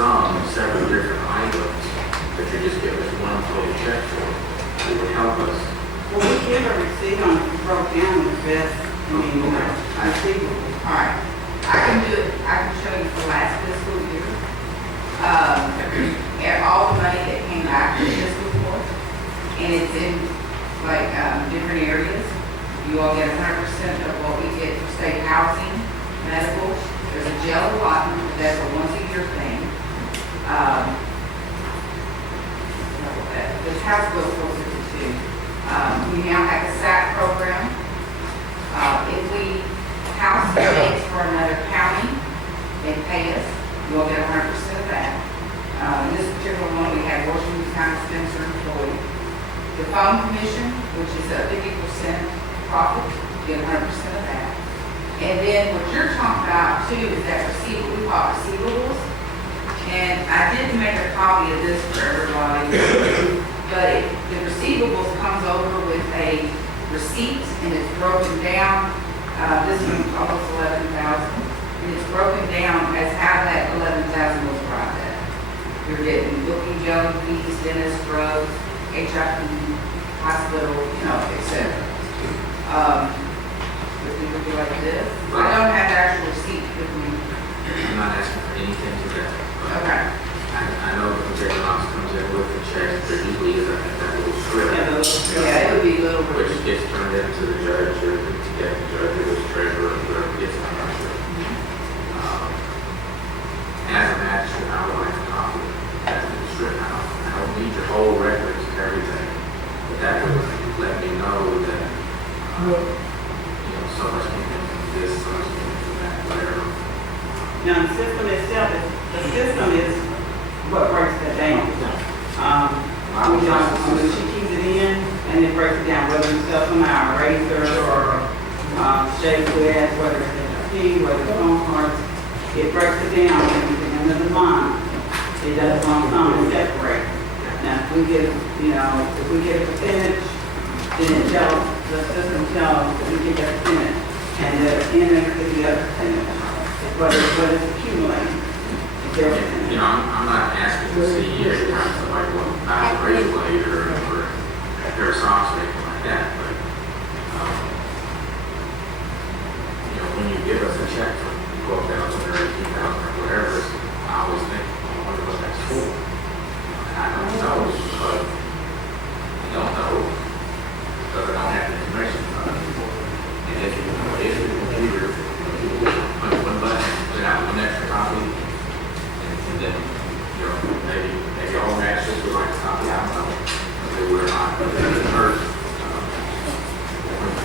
sum several different items that you just give us one total check for, it would help us. Well, we give a receipt on it, broke down the best, I mean, you know, receivable. All right, I can do it, I can show you the last fiscal year. And all the money that came back to the fiscal court, and it's in like different areas. You all get 100% of what we get for state housing, medical. There's a jail allotment, but that's a once-a-year thing. The House Bill 452. We now have a SAT program. If we house things for another county, they pay us. You'll get 100% of that. In this particular one, we had Washington County Spencer employee. The phone commission, which is a 50% profit, you get 100% of that. And then what you're talking about too is that receivable, we call it receivables. And I didn't make a copy of this for everybody, but the receivables comes over with a receipt and it's broken down. This one's almost 11,000. And it's broken down as how that 11,000 was arrived at. You're getting booking, young fees, dentist, drugs, HIV, hospital, you know, etc. If we would do like this, I don't have the actual receipt with me. I'm not asking for anything to that. Okay. I know the projected loss comes in with the check, there usually is that little script. Yeah, it would be a little bit. Which gets turned into the judge or to get the judge or the treasurer or whoever gets it, I'm not sure. As a magistrate, I would like a copy of that script. I don't need your whole records and everything, but that would let me know that, you know, so much came in from this, so much came in from that, whatever. Now, the system itself, the system is what breaks that down. She keeps it in and it breaks it down, whether it's stuff from our razor or shave wet, whether it's HP, whether it's phone cards, it breaks it down and under the line. It does lump sum and separate. Now, if we get, you know, if we get a percentage, then it tells, the system tells that we get that percentage, and the index is the other percentage. What is accumulating. You know, I'm not asking to see every time somebody wants to buy a razor blade or a pair of socks or anything like that, but, you know, when you give us a check for 12,000 or 18,000 or whatever, I always think, I wonder what that's for. And I don't know, but I don't know, because I don't have the information. And if you know, if the computer, punch one button, put out one extra copy, and then, you know, maybe all matches would like to copy, I don't know. Maybe we're not, but then the first,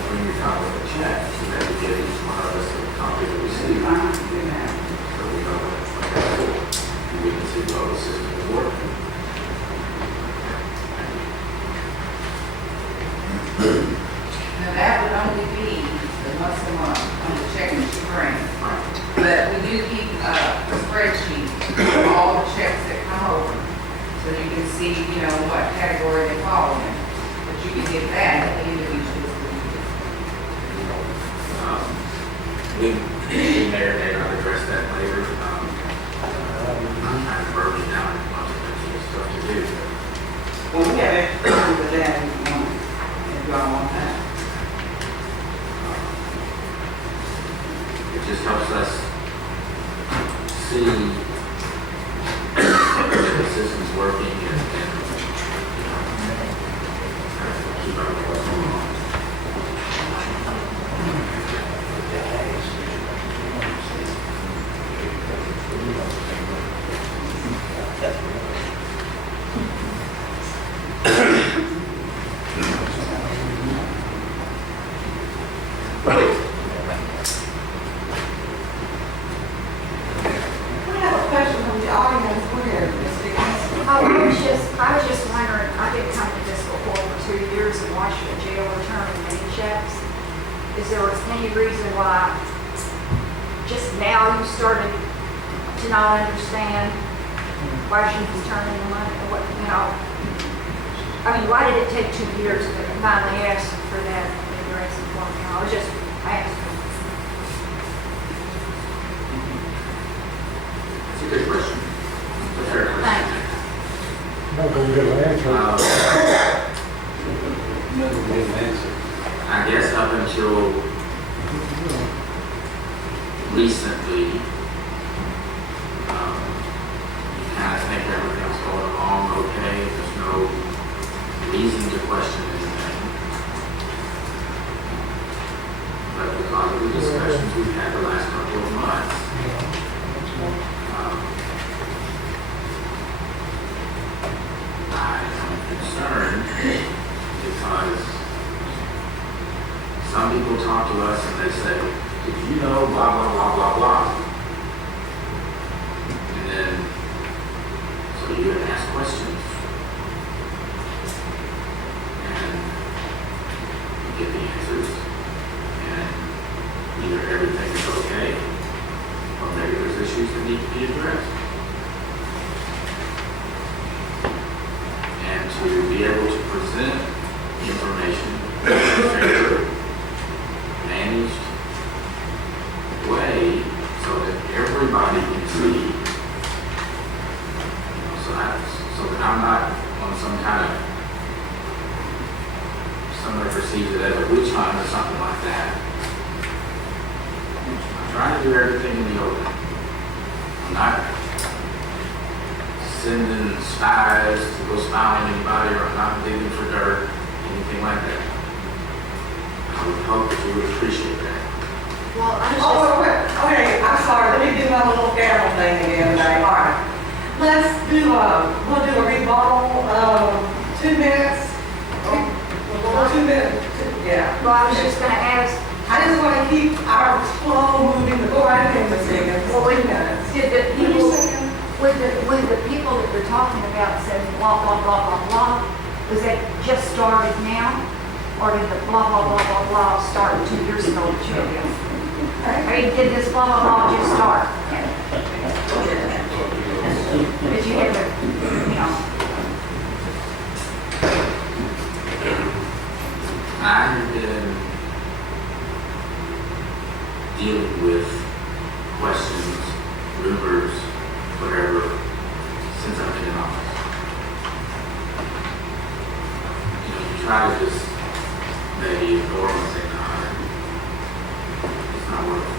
when you come with a check, you maybe give each one of us a copy of the receipt. So we know what it's like, and we can see how the system is working. Now that would only be the once a month on the check that you bring. But we do keep a spreadsheet of all the checks that come over. So you can see, you know, what category they fall in. But you can get that at the end of each fiscal year. We may or may not address that later. I'm kind of broken down in a bunch of extra stuff to do. Well, we have extra time with that if y'all want that. It just helps us see if the system's working and you know, keep up with what's going on. I was just wondering, I did come to Fiscal Court for 2 years and watched the jail returning many checks. Is there any reason why just now you started to not understand why she was turning the money, or what, you know? I mean, why did it take 2 years to finally ask for that address and form? I was just asking. That's a good question. Never get an answer. I guess up until recently, you kind of think everything's going along okay. There's no reason to question anything. But because of the discussions we've had the last couple of months, I am concerned because some people talk to us and they say, did you know blah, blah, blah, blah, blah? And then, so you would ask questions. And you get the answers. And either everything is okay, or maybe there's issues that need to be addressed. And to be able to present information in a fair, managed way so that everybody can see. So that I'm not on some kind of, somebody perceives it as a witch hunt or something like that. I'm trying to do everything in the open. I'm not sending spies to go spy on anybody, or I'm not digging for dirt, anything like that. I would hope that you would appreciate that. Well, I was Oh, just, okay, I'm sorry, let me do my little gavel thing again today, all right. Let's do we'll do a rebuttal, 2 minutes. Oh, 2 minutes, yeah. well, I was just gonna ask, I just want to keep our flow moving, the go right ahead, Ms. Higgins. well, 2 minutes. did the people, with the people that you're talking about said blah, blah, blah, blah, blah, was that just started now? Or did the blah, blah, blah, blah, blah start 2 years ago with you? I mean, did this blah, blah, blah just start? Did you have to, you know, I have been dealing with questions, rumors, whatever, since I've been in office. You try to just maybe ignore them and say, no, it's not worth it.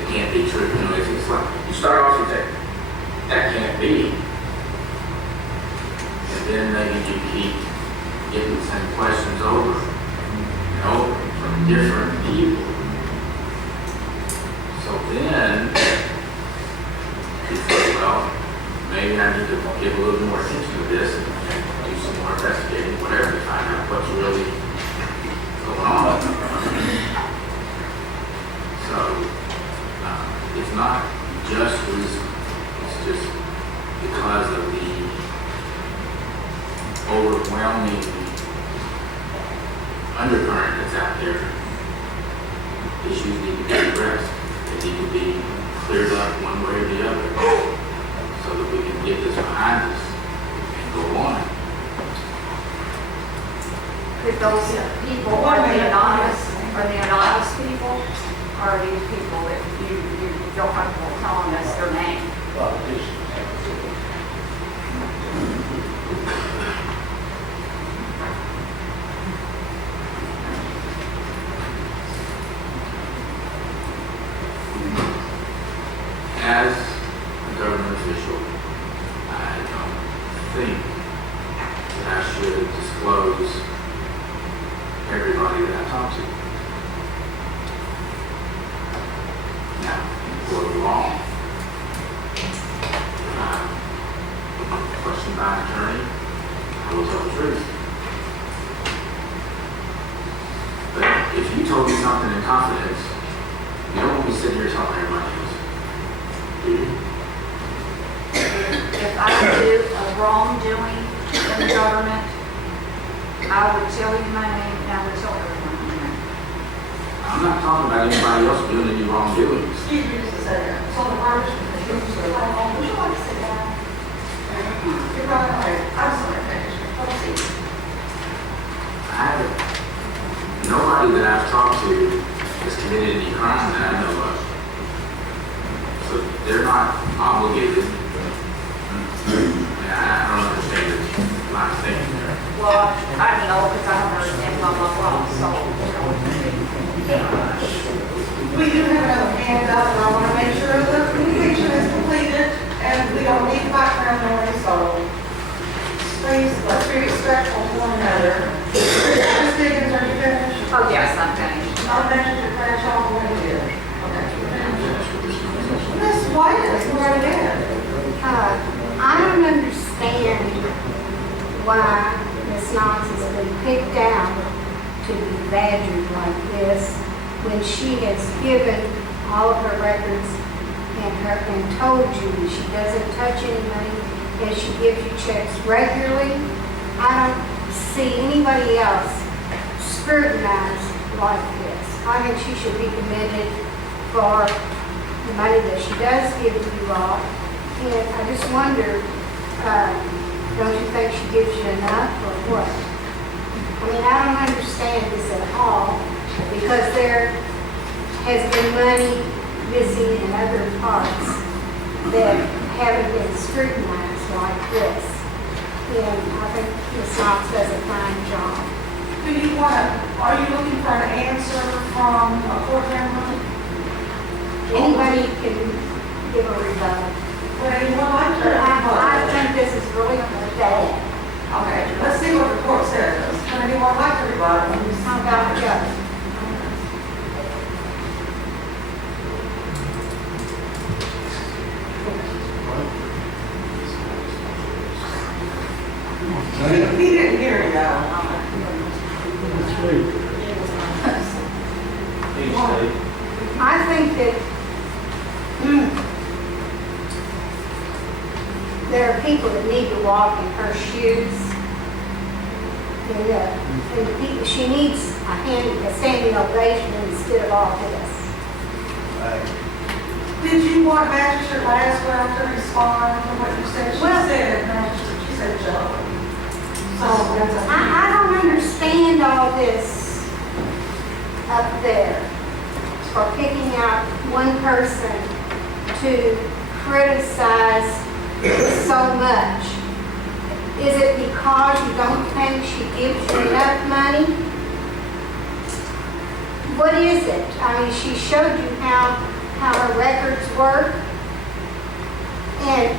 It can't be true. It's like, you start off with that can't be. And then maybe you keep getting the same questions over and over from different people. So then, it's like, well, maybe I need to give a little more attention to this and do some more investigating, whatever, to find out what's really going on. So, it's not just reason, it's just because of the overwhelming undercurrent that's out there. Issues need to be addressed. They need to be cleared up one way or the other so that we can get this behind us and go on. could those people, are they anonymous people? Or are these people that you don't have to telling us their name? As a government official, I don't think that I should disclose everybody that I talk to. Now, for the law, questioned by an attorney, I will tell the truth. But if you told me something in confidence, you don't want me sitting here telling everybody else. If I do a wrongdoing in the government, I would tell you my name and I would tell everyone my name. I'm not talking about anybody else doing any wrongdoings. Excuse me just a second. So the first, would you like to sit down? You're right, I'm sorry, finish. Let's see. I haven't, nobody that I've talked to has committed any crime that I know of. So they're not obligated. I mean, I don't understand it. blah, I don't know, because I don't understand blah, blah, blah, so, We do have another hand up, and I want to make sure the communication is completed, and we don't need background noise, so please, let's be respectful to one another. Ms. Higgins, are you finished? Oh, yes, I'm finished. I'll mention your crash off when you do. Okay. Ms. White, go right ahead. I don't understand why Ms. Knox has been picked out to be badgered like this when she has given all of her records and told you that she doesn't touch any money and she gives you checks regularly. I don't see anybody else scrutinized like this. I think she should be commended for the money that she does give to you all. And I just wonder, don't you think she gives you enough or what? I mean, I don't understand this at all because there has been money missing in other parts that haven't been scrutinized like this. And I think Ms. Knox does a fine job. Are you looking for an answer from a court member? Anybody can give a rebuttal. Would anyone like to? I think this is really bad. Okay, let's see what the court says. Would anyone like to rebut? How about Joe? He didn't hear you. I think that there are people that need to walk in her shoes. And she needs a standing ovation instead of all this. Did you want Magistrate Laswell to respond to what you said? She Well- said Magistrate, she said Joe. So that's a. I don't understand all this up there for picking out one person to criticize so much. Is it because you don't think she gives you enough money? What is it? I mean, she showed you how her records work and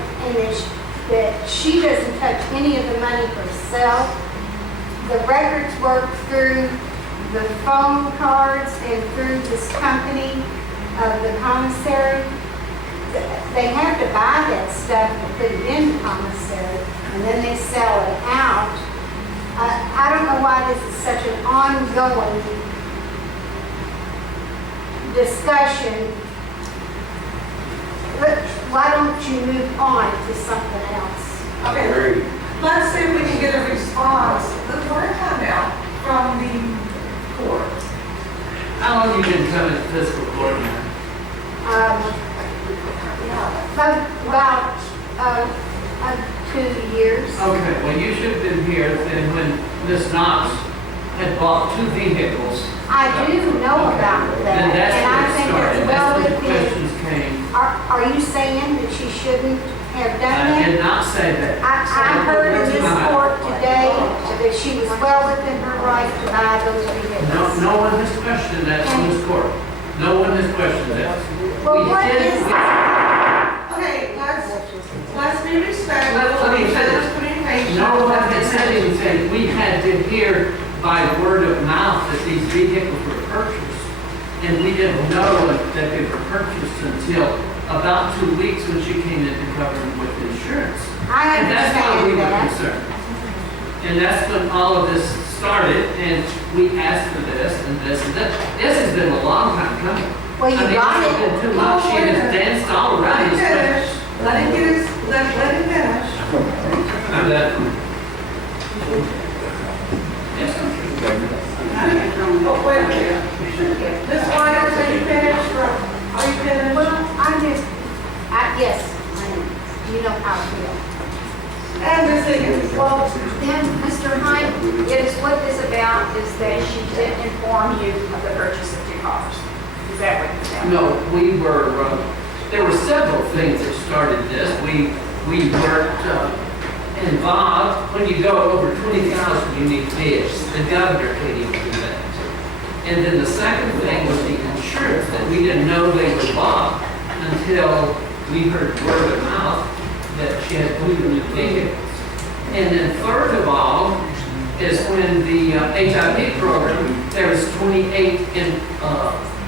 that she doesn't touch any of the money herself. The records work through the phone cards and through this company of the commissary. They have to buy that stuff to put it in the commissary and then they sell it out. I don't know why this is such an ongoing discussion. Why don't you move on to something else? Okay, let's see if we can get a response. We're coming out from the court. How long you been coming to fiscal court now? About 2 years. Okay, well, you should have been here then when Ms. Knox had bought 2 vehicles. I do know about that, And that's and I where it think started. it's well That's where the within. questions came. Are you saying that she shouldn't have done I that? did not say that. I heard in this Time. court today that she was well within her right to buy those vehicles. No one has questioned that in this court. No one has questioned that. Well, We what did- is we- that? Okay, let's be respectful. Let me finish. Communication. No one had said anything. We had to hear by word of mouth that these vehicles were purchased. And we didn't know that they were purchased until about 2 weeks when she came in to cover them with insurance. I And that's why we understand were that. concerned. And that's when all of this started, and we asked for this and this and that. This has been a long time coming. Well, you I mean, got it's it. been too much. She has danced all Let around him this finish. place. Let him get his, let him finish. I'm done. Yes, Oh, wait a minute. Ms. White, are you finished? Are you finished? Well, yes, I am. You know how I feel. And Ms. Higgins? well, then, Mr. Hunt, what this about is that she didn't inform you of the purchase of 2 cars. Is that what you're saying? No, we were, there were several things that started this. We worked, And Bob, when you go over 20,000 unique hits, the governor can't even do that. And then the second thing was the insurance, that we didn't know they were bought until we heard word of mouth that she had 2 new vehicles. And then third of all, is when the HIV program, there was 28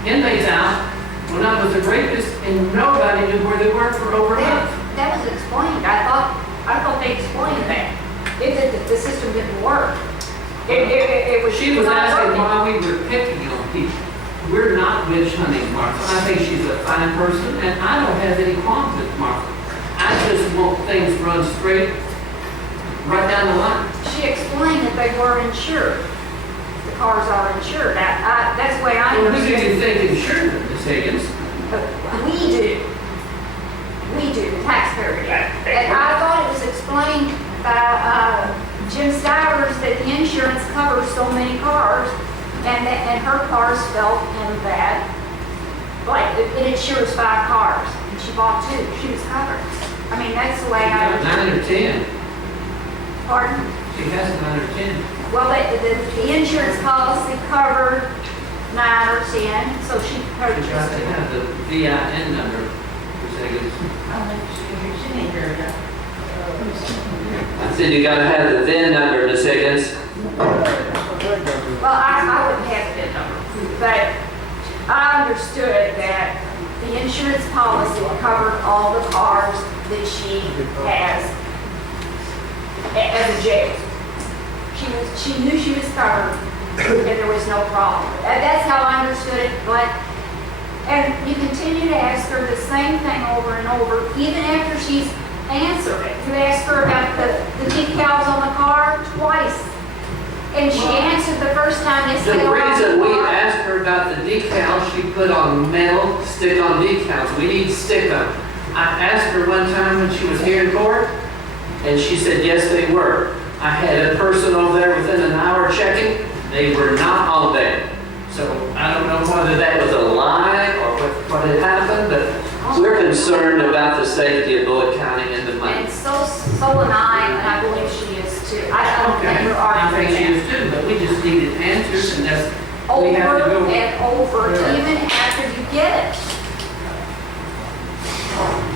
inmates out when I was a rapist, and nobody knew where they were for over a month. That was explained. I thought they explained that. The system didn't work. It was. She was not asking working. why we were picking on people. We're not witch hunting Martha. I think she's a fine person, and I don't have any qualms with Martha. I just want things run straight, right down the line. She explained that they were insured. The cars are insured. That's the way I Well, who do you understand it. think insured them, Ms. Higgins? We do. We do, the taxpayer do. And I thought it was explained by Jim Stivers that the insurance covers so many cars, and her cars fell in that, like, it insures 5 cars, and she bought 2. She was covered. I mean, that's the way I. 9 or 10. Pardon? She has 9 or 10. Well, the insurance policy covered 9 or 10, so she She purchased tries to it. have the VIN number, Ms. Higgins. I said you gotta have the VIN number, Ms. Higgins. Well, I wouldn't have the VIN number, but I understood that the insurance policy covered all the cars that she has as a jail. She knew she was covered, and there was no problem. That's how I understood it, but, and you continue to ask her the same thing over and over, even after she's answered it. You asked her about the decals on the car twice, and she answered the first time they said. The reason we asked her about the decals, she put on metal, stick-on decals. We need stick-on. I asked her one time when she was here in court, and she said, yes, they were. I had a person over there within an hour checking. They were not on there. So I don't know whether that was a lie or what had happened, but We're concerned about the safety of Bullitt County and the money. And so am I, and I believe she is too. I don't think Okay, you're I arguing think she that. is too, but we just needed answers, and that's, we Over have to go. and over, Yeah. even after you get it.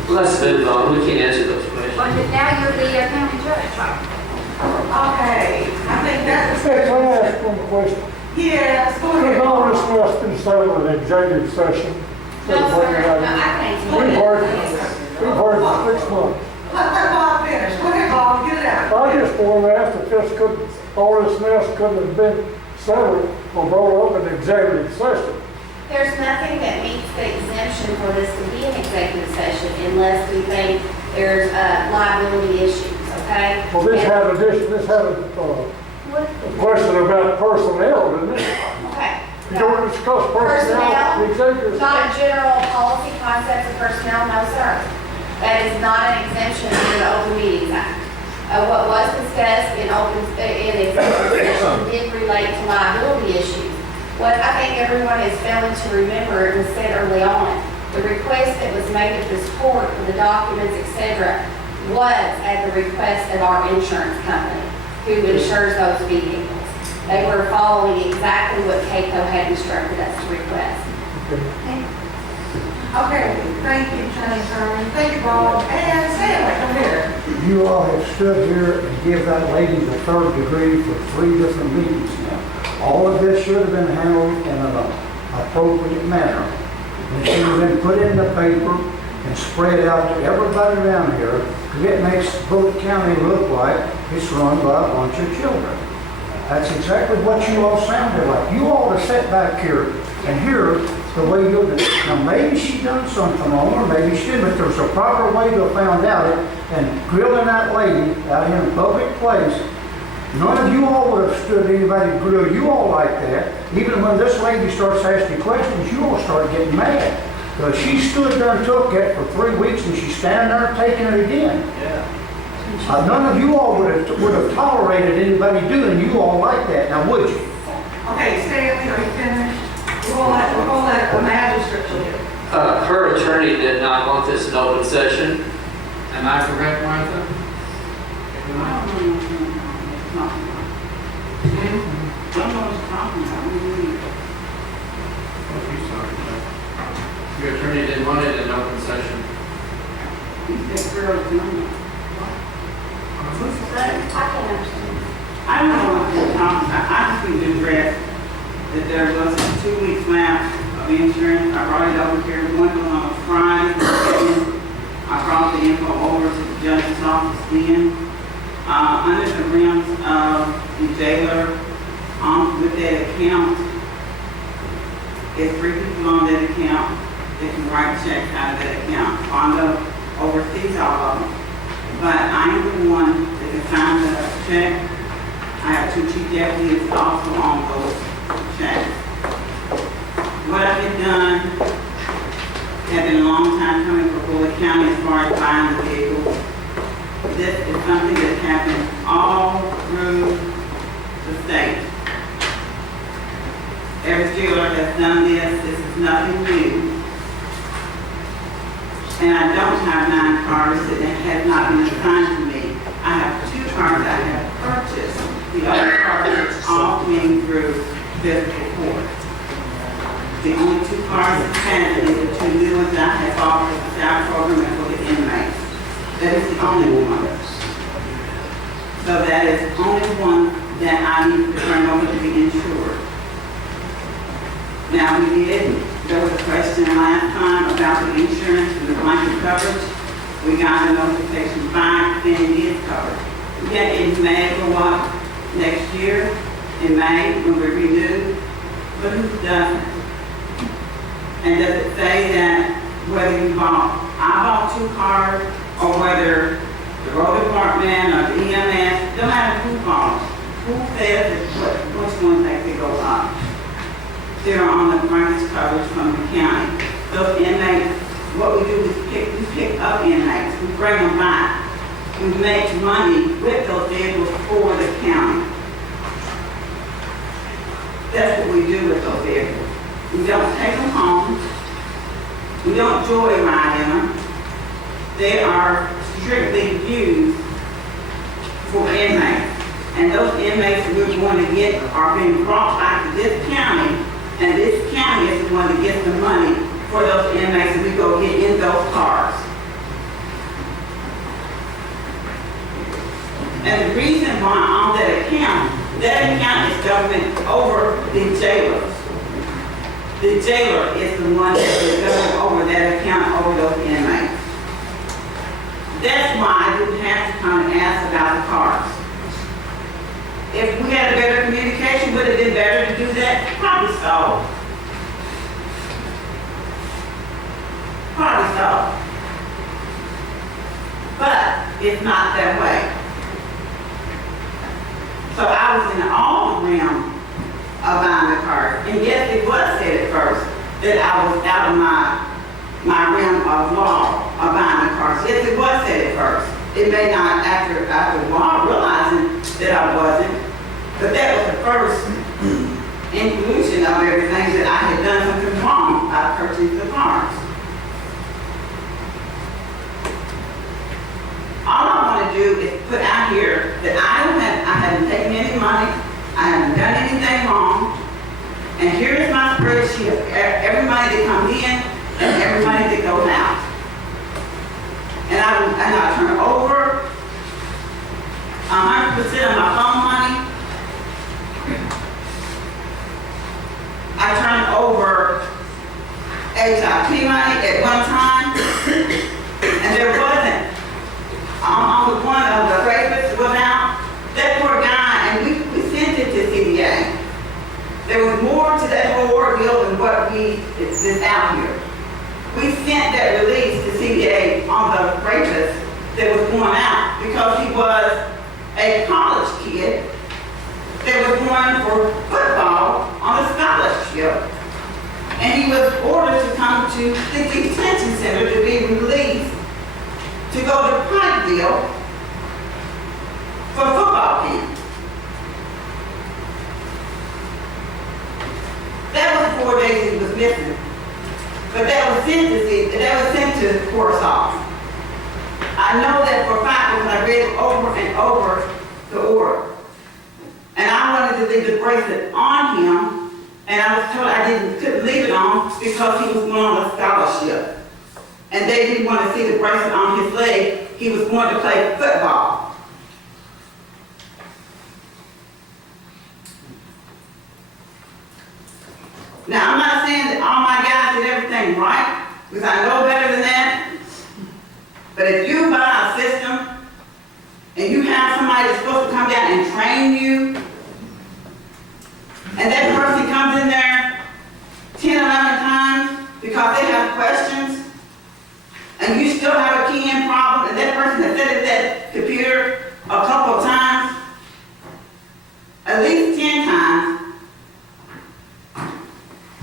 Let's move on. We can answer those questions. But now you're the county judge. Okay, I think that's. Hey, can I ask one question? Yes, go ahead. Has all this must been settled in executive session? No, sir, no, I can answer. We've heard, Yes, sir. we've heard for 6 months. Let Bob finish. Go ahead, Bob, get it out. I just wanted to ask if this could, all this mess couldn't have been settled or brought up in executive session. There's nothing that meets the exemption for this to be an executive session unless we think there's liability issues, okay? Well, this And- had a question about personnel, didn't it? Okay. You don't discuss personnel in executive Not session. a general policy concept of personnel, no, sir. That is not an exemption under the Open Meetings Act. What was discussed in executive session did relate to liability issues. What I think everyone is failing to remember, it was said early on, the request that was made at this court for the documents, et cetera, was at the request of our insurance company, who insures those vehicles. They were following exactly what CACO had instructed us to request. Okay, thank you, Attorney Sherman. Thank you, Bob. And Stanley, come here. You all have stood here and give that lady the 3rd degree for 3 different meetings now. All of this should have been handled in an appropriate manner. It should have been put in the paper and spread out to everybody around here, because it makes Bullitt County look like it's run by a bunch of children. That's exactly what you all sounded like. You all to sit back here and hear the way you're doing. Now, maybe she done something wrong, or maybe she didn't, but there's a proper way to have found out it, and grilling that lady out in a public place, none of you all would have stood anybody to grill you all like that. Even when this lady starts asking questions, you all start getting mad. Because she stood there and took it for 3 weeks, and she's standing there taking it again. None of you all would have tolerated anybody doing you all like that, now would you? Okay, Stanley, are you finished? We're gonna let the magistrate do it. Her attorney did not want this in open session. Am I correct, Martha? He said girls doing it. What's he say? I can't understand. I don't know what they're talking about. I just need to address that there was 2 weeks left of insurance. I brought it over here, one was on a Friday, the second. I brought the info over to the judge's office then. Under the rims of the jailer, with that account, there's 3 people on that account that can write checks out of that account. Fonda oversees all of them. But I am the one that can sign the check. I have 2 chief deputies also on those checks. What I have done has been a long time coming for Bullock County as far as buying the vehicles. This is something that happened all through the state. Every jailer has done this. This is nothing new. And I don't have 9 cars that have not been assigned to me. I have 2 cars I have purchased. The other cars all came through Fiscal court. The only 2 cars that had is the 2 new ones I have bought for the staff program and for the inmates. That is the only one. So that is the only one that I need to turn over to be insured. Now, there was a question last time about the insurance and the blanket coverage. We got a notification back, then it is covered. Yet it may go up next year, in May, when we renew, but who doesn't? And does it say that whether I bought 2 cars, or whether the road department or the EMS, no matter who bought, who says which one makes it go up? They're on the greatest coverage from the county. Those inmates, what we do is we pick up inmates, we bring them back. We make money with those vehicles for the county. That's what we do with those vehicles. We don't take them home. We don't joyride in them. They are strictly used for inmates. And those inmates we're going to get are being brought back to this county. And this county is the one that gets the money for those inmates that we go get in those cars. And the reason why on that account is government over the jailers. The jailer is the one that is going over that account over those inmates. That's why I didn't have to come and ask about the cars. If we had a better communication, would it have been better to do that? Probably so. Probably so. But it's not that way. So I was in all realm of buying the cars. And yes, it was said at first that I was out of my realm of law of buying the cars. Yes, it was said at first. It may not after a while realizing that I wasn't, but that was the first inclusion of everything that I had done something wrong by purchasing the cars. All I want to do is put out here that I haven't taken any money, I haven't done anything wrong, and here is my spreadsheet of every money that comes in and every money that goes out. And I turn over 100% of my phone money. I turned over HIP money at one time, and there wasn't. On the one of the rapists was out, that poor guy, and we sent it to CDA. There was more to that whole ordeal than what is out here. We sent that release to CDA on the rapist that was going out because he was a college kid that was going for football on a scholarship. And he was ordered to come to the detention center to be released to go to Pikeville for football camp. That was 4 days he was missing. But that was sent to Warsaw. I know that for a fact because I read over and over the order. And I wanted to leave the bracelet on him, and I was told I couldn't leave it on because he was going on a scholarship. And they didn't want to see the bracelet on his leg he was going to play football. Now, I'm not saying that all my guys did everything right, because I know better than that. But if you buy a system and you have somebody that's supposed to come down and train you, and that person comes in there 10, 11 times because they have questions, and you still have a key-in problem, and that person has said at that computer a couple of times, at least 10 times,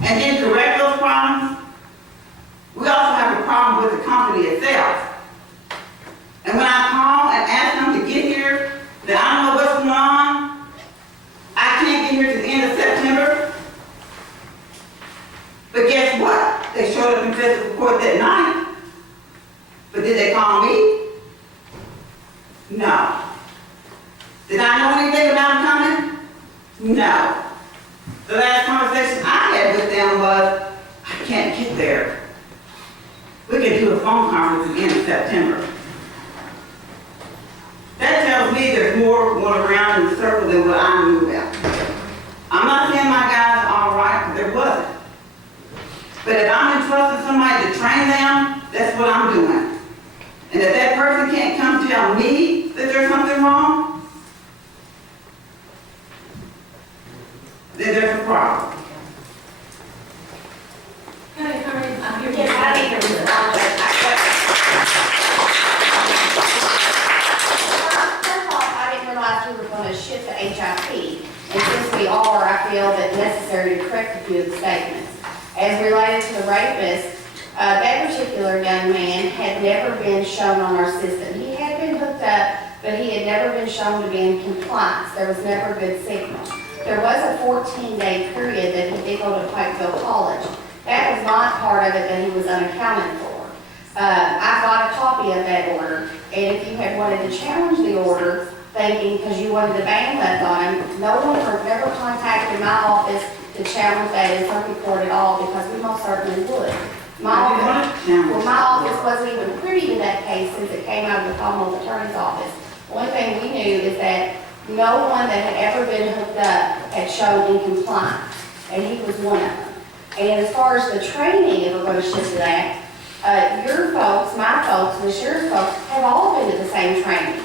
and then correct those problems, we also have a problem with the company itself. And when I call and ask them to get here, that I don't know what's going on, I can't get here to the end of September. But guess what? They showed up in physical court that night. But did they call me? No. Did I know anything about them coming? No. The last conversation I had with them was, I can't get there. We can do a phone conference at the end of September. That tells me there's more going around in the circle than what I knew about. I'm not saying my guys are all right, there wasn't. But if I'm entrusting somebody to train them, that's what I'm doing. And if that person can't come tell me that there's something wrong, then there's a problem. Yes, I need to respond to that question. First off, I didn't realize we were going to shift to HIP, and since we are, I feel that necessary to correct a few of the statements. As related to the rapist, that particular young man had never been shown on our system. He had been hooked up, but he had never been shown to be in compliance. There was never a good signal. There was a 14-day period that he did go to Pikeville College. That was not part of it that he was unaccounted for. I got a copy of that order, and if you had wanted to challenge the order, thinking because you wanted the ban left on him, no one ever contacted my office to challenge that in circuit court at all, because we most certainly would. My office wasn't even privy to that case since it came out of the Commonwealth Attorney's Office. One thing we knew is that no one that had ever been hooked up had shown in compliance, and he was one of them. And as far as the training, if we're going to shift to that, your folks, my folks, and the sheriff's folks have all been to the same training.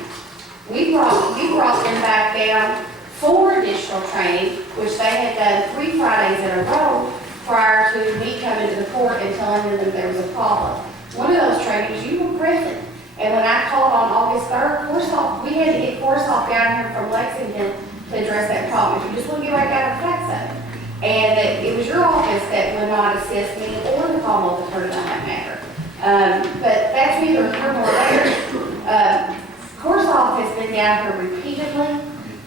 You brought them back down for additional training, which they had done 3 Fridays in a row prior to me coming to the court and telling them there was a problem. One of those trainings, you were present. And when I called on August 3rd, we had to get Forsoff down here from Lexington to address that problem. If you just want to get back out of Texas. And that it was your office that would not assist me or the Commonwealth Attorney on that matter. But that's neither here nor there. Forsoff has been down here repeatedly.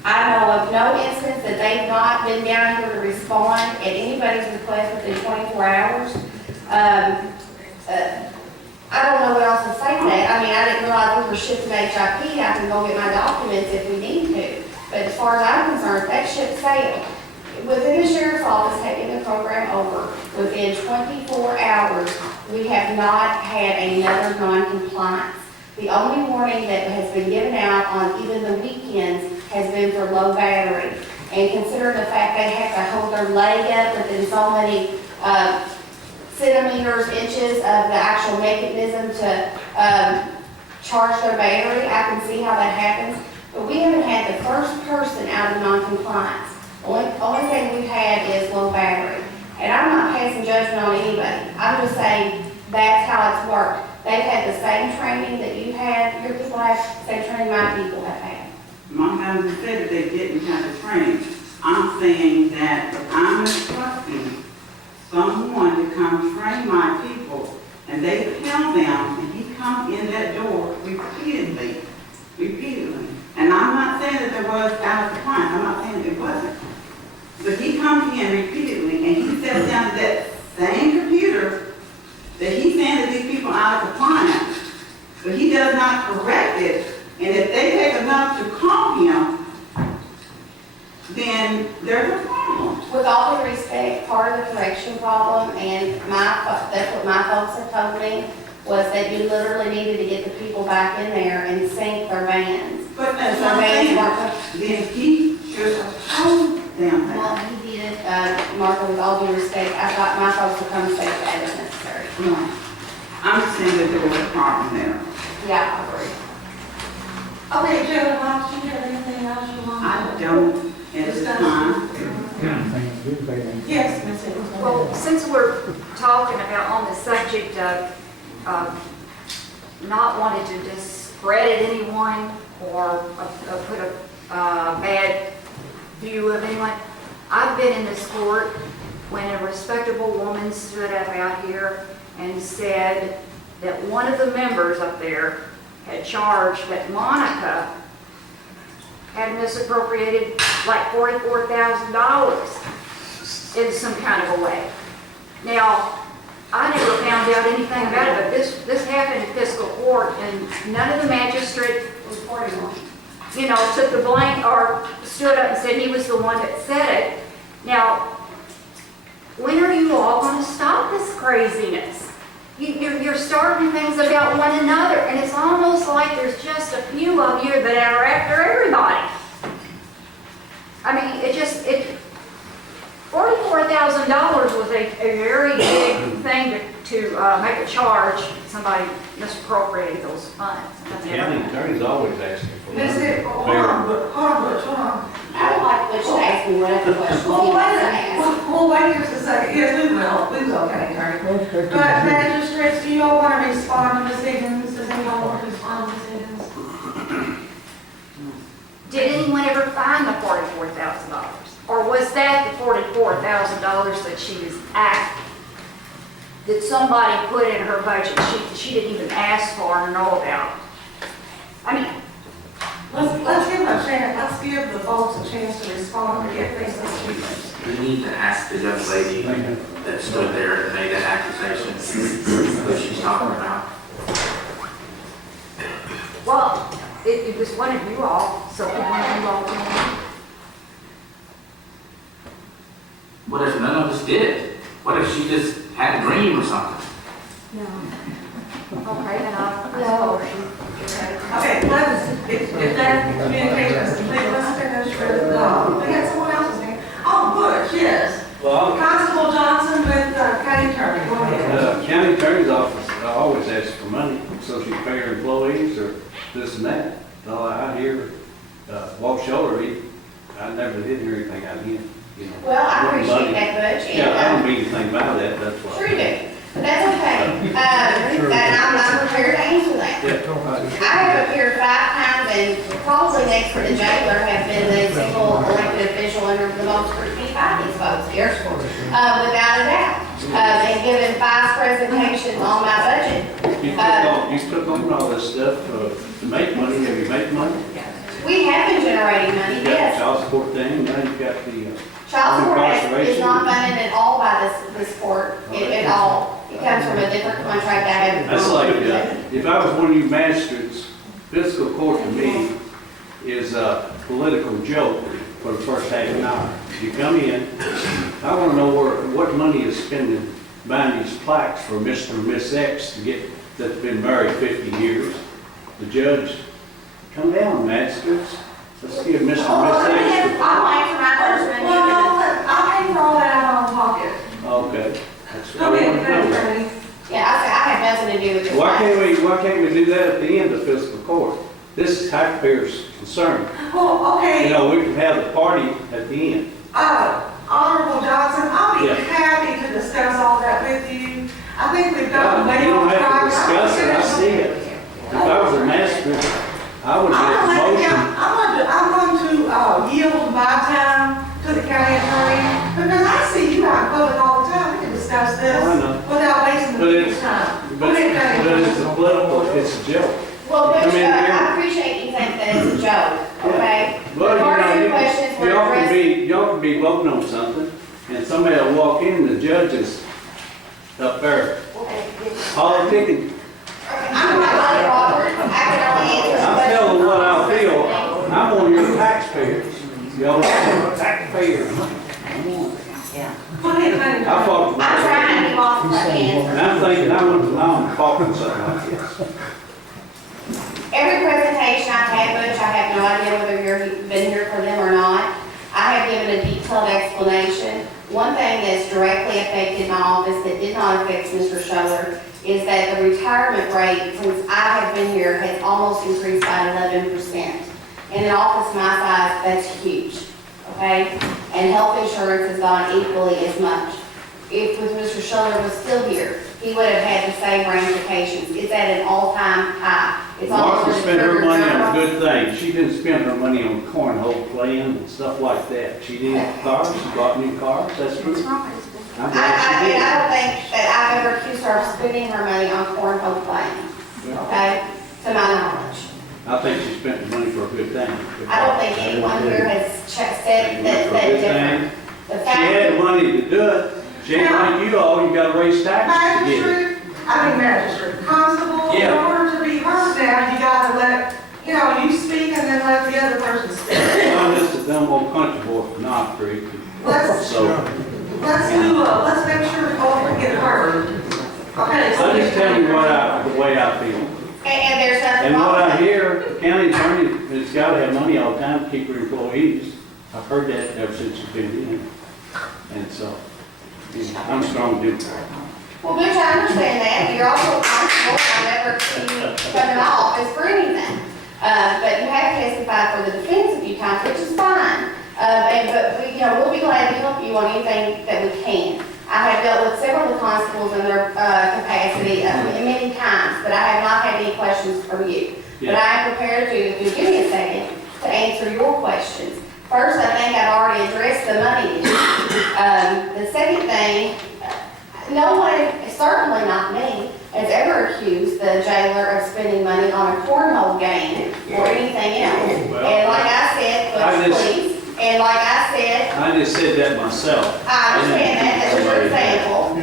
I know of no instance that they've not been down here to respond at anybody's request within 24 hours. I don't know what else to say to that. I mean, I didn't realize we were shifting to HIP. I can go get my documents if we need to. But as far as I'm concerned, that ship sailed. Within the sheriff's office taking the program over, within 24 hours, we have not had another non-compliance. The only warning that has been given out on even the weekends has been for low battery. And considering the fact they have to hold their leg up within so many centimeters, inches of the actual mechanism to charge their battery, I can see how that happens. But we haven't had the first person out of non-compliance. Only thing we've had is low battery. And I'm not passing judgment on anybody. I'm just saying that's how it's worked. They've had the same training that you had, your people have, the same training my people have had. My husband said that they didn't have the training. I'm saying that I'm instructing someone to come train my people, and they tell them, and he comes in that door repeatedly. And I'm not saying that there was out of compliance. I'm not saying it wasn't. But he comes in repeatedly, and he sets down to that same computer that he's saying that these people are out of compliance. But he does not correct it. And if they take enough to call him, then there's a problem. With all due respect, part of the correction problem, and that's what my folks have told me, was that you literally needed to get the people back in there and sync their vans. But that's Their what I'm vans saying. weren't. Then he should have told them Well, that. he did, Martha, with all due respect, I thought my folks would come say that if necessary. No. I'm just saying that there was a problem there. Yeah, I agree. Okay, Jill, Mom, do you have anything else you want? I don't at this time. Yes, Ms. Higgins. Well, since we're talking about on the subject of not wanting to discredit anyone or put a bad view of anyone, I've been in this court when a respectable woman stood up out here and said that one of the members up there had charged that Monica had misappropriated like $44,000 in some kind of a way. Now, I never found out anything about it, but this happened in fiscal court, and none of the magistrates, took the blame or stood up and said he was the one that said it. Now, when are you all going to stop this craziness? You're starting things about one another, and it's almost like there's just a few of you that are after everybody. I mean, $44,000 was a very big thing to make a charge. Somebody misappropriated those funds. County attorney's always asking for money. Ms. Higgins, hold on, Butch, hold on. I would like Butch to ask me whatever questions he Well, wants wait to a ask. minute, well, wait just a second, yes, we will, okay, attorney. But magistrates, do you all want to respond to Ms. Higgins? Does anyone want to respond to Ms. Higgins? Did anyone ever find the $44,000? Or was that the $44,000 that she was that somebody put in her budget she didn't even ask for or know about? I mean, Let's give them a chance, let's give the folks a chance to respond and get things to We need to ask the young lady that stood there and made that accusation, who she's talking about. well, it was one of you all, so one of you all can. What if none of us did? What if she just had a dream or something? No. Okay, then I suppose you. Okay, if that communication is complete, let's finish with, we had someone else's name. Oh, Butch, yes. Well, Constable Johnson with county attorney, go ahead. the county attorney's office always asks for money, so she pay her employees or this and that. No, I hear, Walt Scholler, I never did hear anything out of him, you know. Well, I Money. appreciate that, Butch. Yeah, I and, don't mean anything by that, that's what. Sure you do, but that's okay. And I'm prepared to answer that. Yeah. I have appeared 5 times and probably next to the jailer have been the single elected official under the most scrutiny by these folks here, without a doubt. And given 5 presentations on my budget. You took on all this stuff to make money, have you made money? We have been generating money, You got the yes. child support thing, now you've got the, Child support is incarceration. not funded at all by this court, at all. It comes from a different contract I have. That's like, if I was one of you magistrates, fiscal court to me is a political joke for the first half an hour. You come in, I want to know what money is spending buying these plaques for Mr. and Miss X that's been married 50 years. The judge, come down, magistrates, let's give Mr. and Miss X. I'll answer my question. Well, I can roll that out on pocket. Okay. That's what Go I ahead, want to know. attorney. Yeah, I have nothing to do with this. Why can't we do that at the end of fiscal court? This is taxpayers' concern. Well, okay. You know, we can have the party at the end. Honorable Johnson, I'll be Yeah. happy to discuss all that with you. I think we've got way You don't on have track. to discuss it, I see it. If I was a master, I would make a motion. I'm going to yield my time to the county attorney, because I see you out in public all the time, we can discuss this I know. without wasting But the it's, people's time. but it's a political, it's a joke. Well, Butch, I mean, I appreciate you think that it's a joke, okay? Well, Part of your questions were addressed. y'all can be voting on something, and somebody will walk in, the judge is up there politicking. I'm not like Robert, I can only answer the I'm question. telling what I feel, I'm one of your taxpayers. Y'all are taxpayers. Go ahead, attorney. I fought. I'm trying to be off, let me answer. And I'm thinking, I went along and fought talking something like this. Every presentation I've had, Butch, I have no idea whether you've been here for them or not. I have given a detailed explanation. One thing that's directly affected my office that did not affect Mr. Scholler is that the retirement rate since I have been here has almost increased by 11%. In an office my size, that's huge, okay? And health insurance has gone equally as much. If Mr. Scholler was still here, he would have had the same ramifications. It's at an all-time high. It's almost Martha spent her trigger money on terminal. good things. She didn't spend her money on cornhole playing and stuff like that. She did cars, she bought new cars, that's true. What's wrong with I'm I glad she did. don't think that I've ever accused her of spending her money on cornhole playing, okay, to my knowledge. I think she spent the money for a good thing. I don't think anyone here has said that For a good different. thing. The She fact had that, money to do it. She ain't like you all, you gotta raise taxes to get it. Magistrate, constable, in Yeah. order to be heard now, you gotta let, you speak and then let the other person speak. I'm just a dumb old country boy from Knob Creek. Let's, So, let's make sure the vote get heard. Okay, so. I'm just telling you the way I feel. and there's nothing And wrong what I with it. hear, the county attorney has gotta have money all the time to keep her employees. I've heard that ever since she's been in. And so, I'm a strong dude. Well, Butch, I understand that, you're also responsible, I've never seen you come in office for anything. But you have testified for the defense a few times, which is fine. But we, we'll be glad to help you on anything that we can. I have dealt with several of the constables in their capacity many times, but I have not had any questions from you. But I am prepared to, if you give me a second, to answer your questions. First, I think I've already addressed the money issue. The second thing, no one, certainly not me, has ever accused the jailer of spending money on a cornhole game or anything else. Well, And like I said, I Butch, just- please, and like I said, I just said that myself. I understand that, that's your example.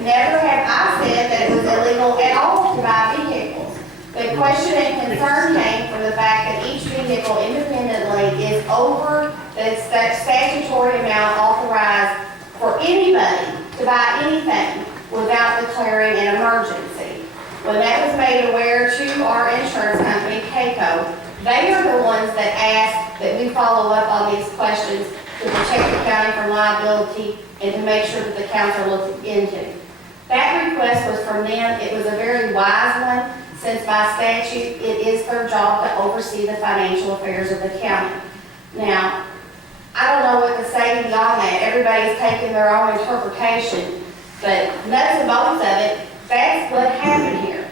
Never have I said that it was illegal at all to buy vehicles. The question and concern came from the fact that each vehicle independently is over the statutory amount authorized for anybody to buy anything without declaring an emergency. When that was made aware to our insurance company, CAECO, they are the ones that asked that we follow up on these questions to protect the county from liability and to make sure that the council looks into. That request was from them. It was a very wise one, since by statute, it is their job to oversee the financial affairs of the county. Now, I don't know what to say beyond that. Everybody's taking their own interpretation, but nuts and bolts of it, that's what happened here.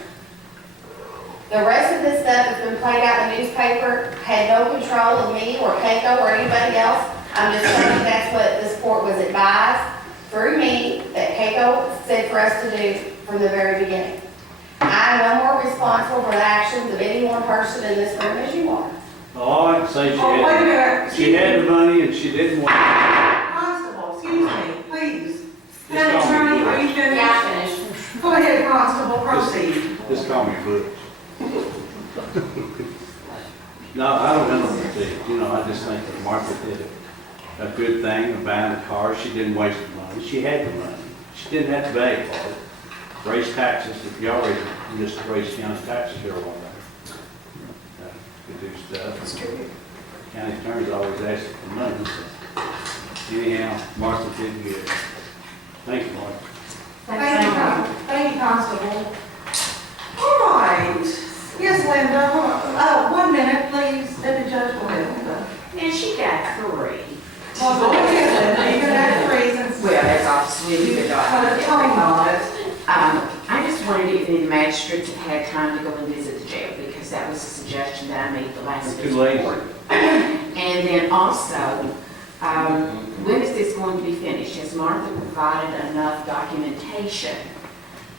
The rest of this stuff that's been played out in the newspaper had no control of me or Keiko or anybody else. I'm just telling you that's what this court was advised through me that Keiko said for us to do from the very beginning. I am no more responsible for the actions of any one person in this room as you are. All I can say, Oh, wait a minute. she had the money and she didn't want it. Constable, excuse me, please. Just call me Attorney, are you Butch. finished? Yeah, I finished. Go ahead, Constable, proceed. Just call me Butch. No, I don't know what to think. I just think that Martha did a good thing of buying the car. She didn't waste the money. She had the money. She didn't have to beg for it. Raise taxes, if you already just raise county taxes here a while back. To do stuff. That's true. County attorney's always asking for money. So anyhow, Martha did good. Thank you, Martha. Thank you, Constable. All right. Yes, Linda, hold on. 1 minute, please. Deputy Judge, go ahead, Linda. And she got 3. Well, go ahead, Linda. You can have reasons. Well, that's obviously the Tell me on it. I just wondered if the magistrates had had time to go and visit the jail, because that was a suggestion that I made the last Too week's late. report. And then also, when is this going to be finished? Has Martha provided enough documentation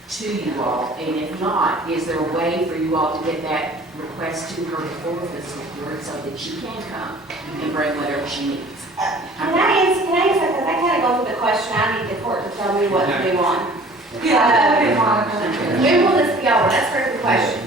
to you all? And if not, is there a way for you all to get that request to her before fiscal court so that she can come and bring whatever she needs? Can I answer, because that kind of goes with the question I need the court to tell me what to do on. Yeah, go ahead, Monica. When will this be over? That's a very good question.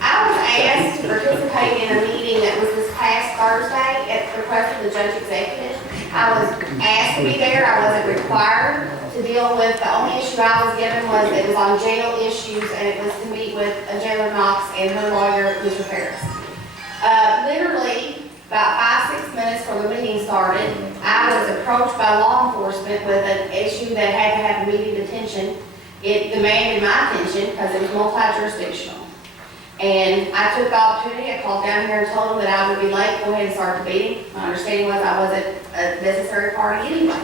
I was asked to participate in a meeting that was this past Thursday at the request of the judge executive. I was asked to be there, I wasn't required to deal with, the only issue I was given was it was on jail issues, and it was to meet with Jailer Knox and her lawyer, Mr. Ferris. Literally, about 5-6 minutes before the meeting started, I was approached by law enforcement with an issue that had to have immediate attention. It demanded my attention because it was multi-jurisdictional. And I took the opportunity, I called down here and told them that I would be late, go ahead and start the meeting. My understanding was I wasn't a necessary party anyway.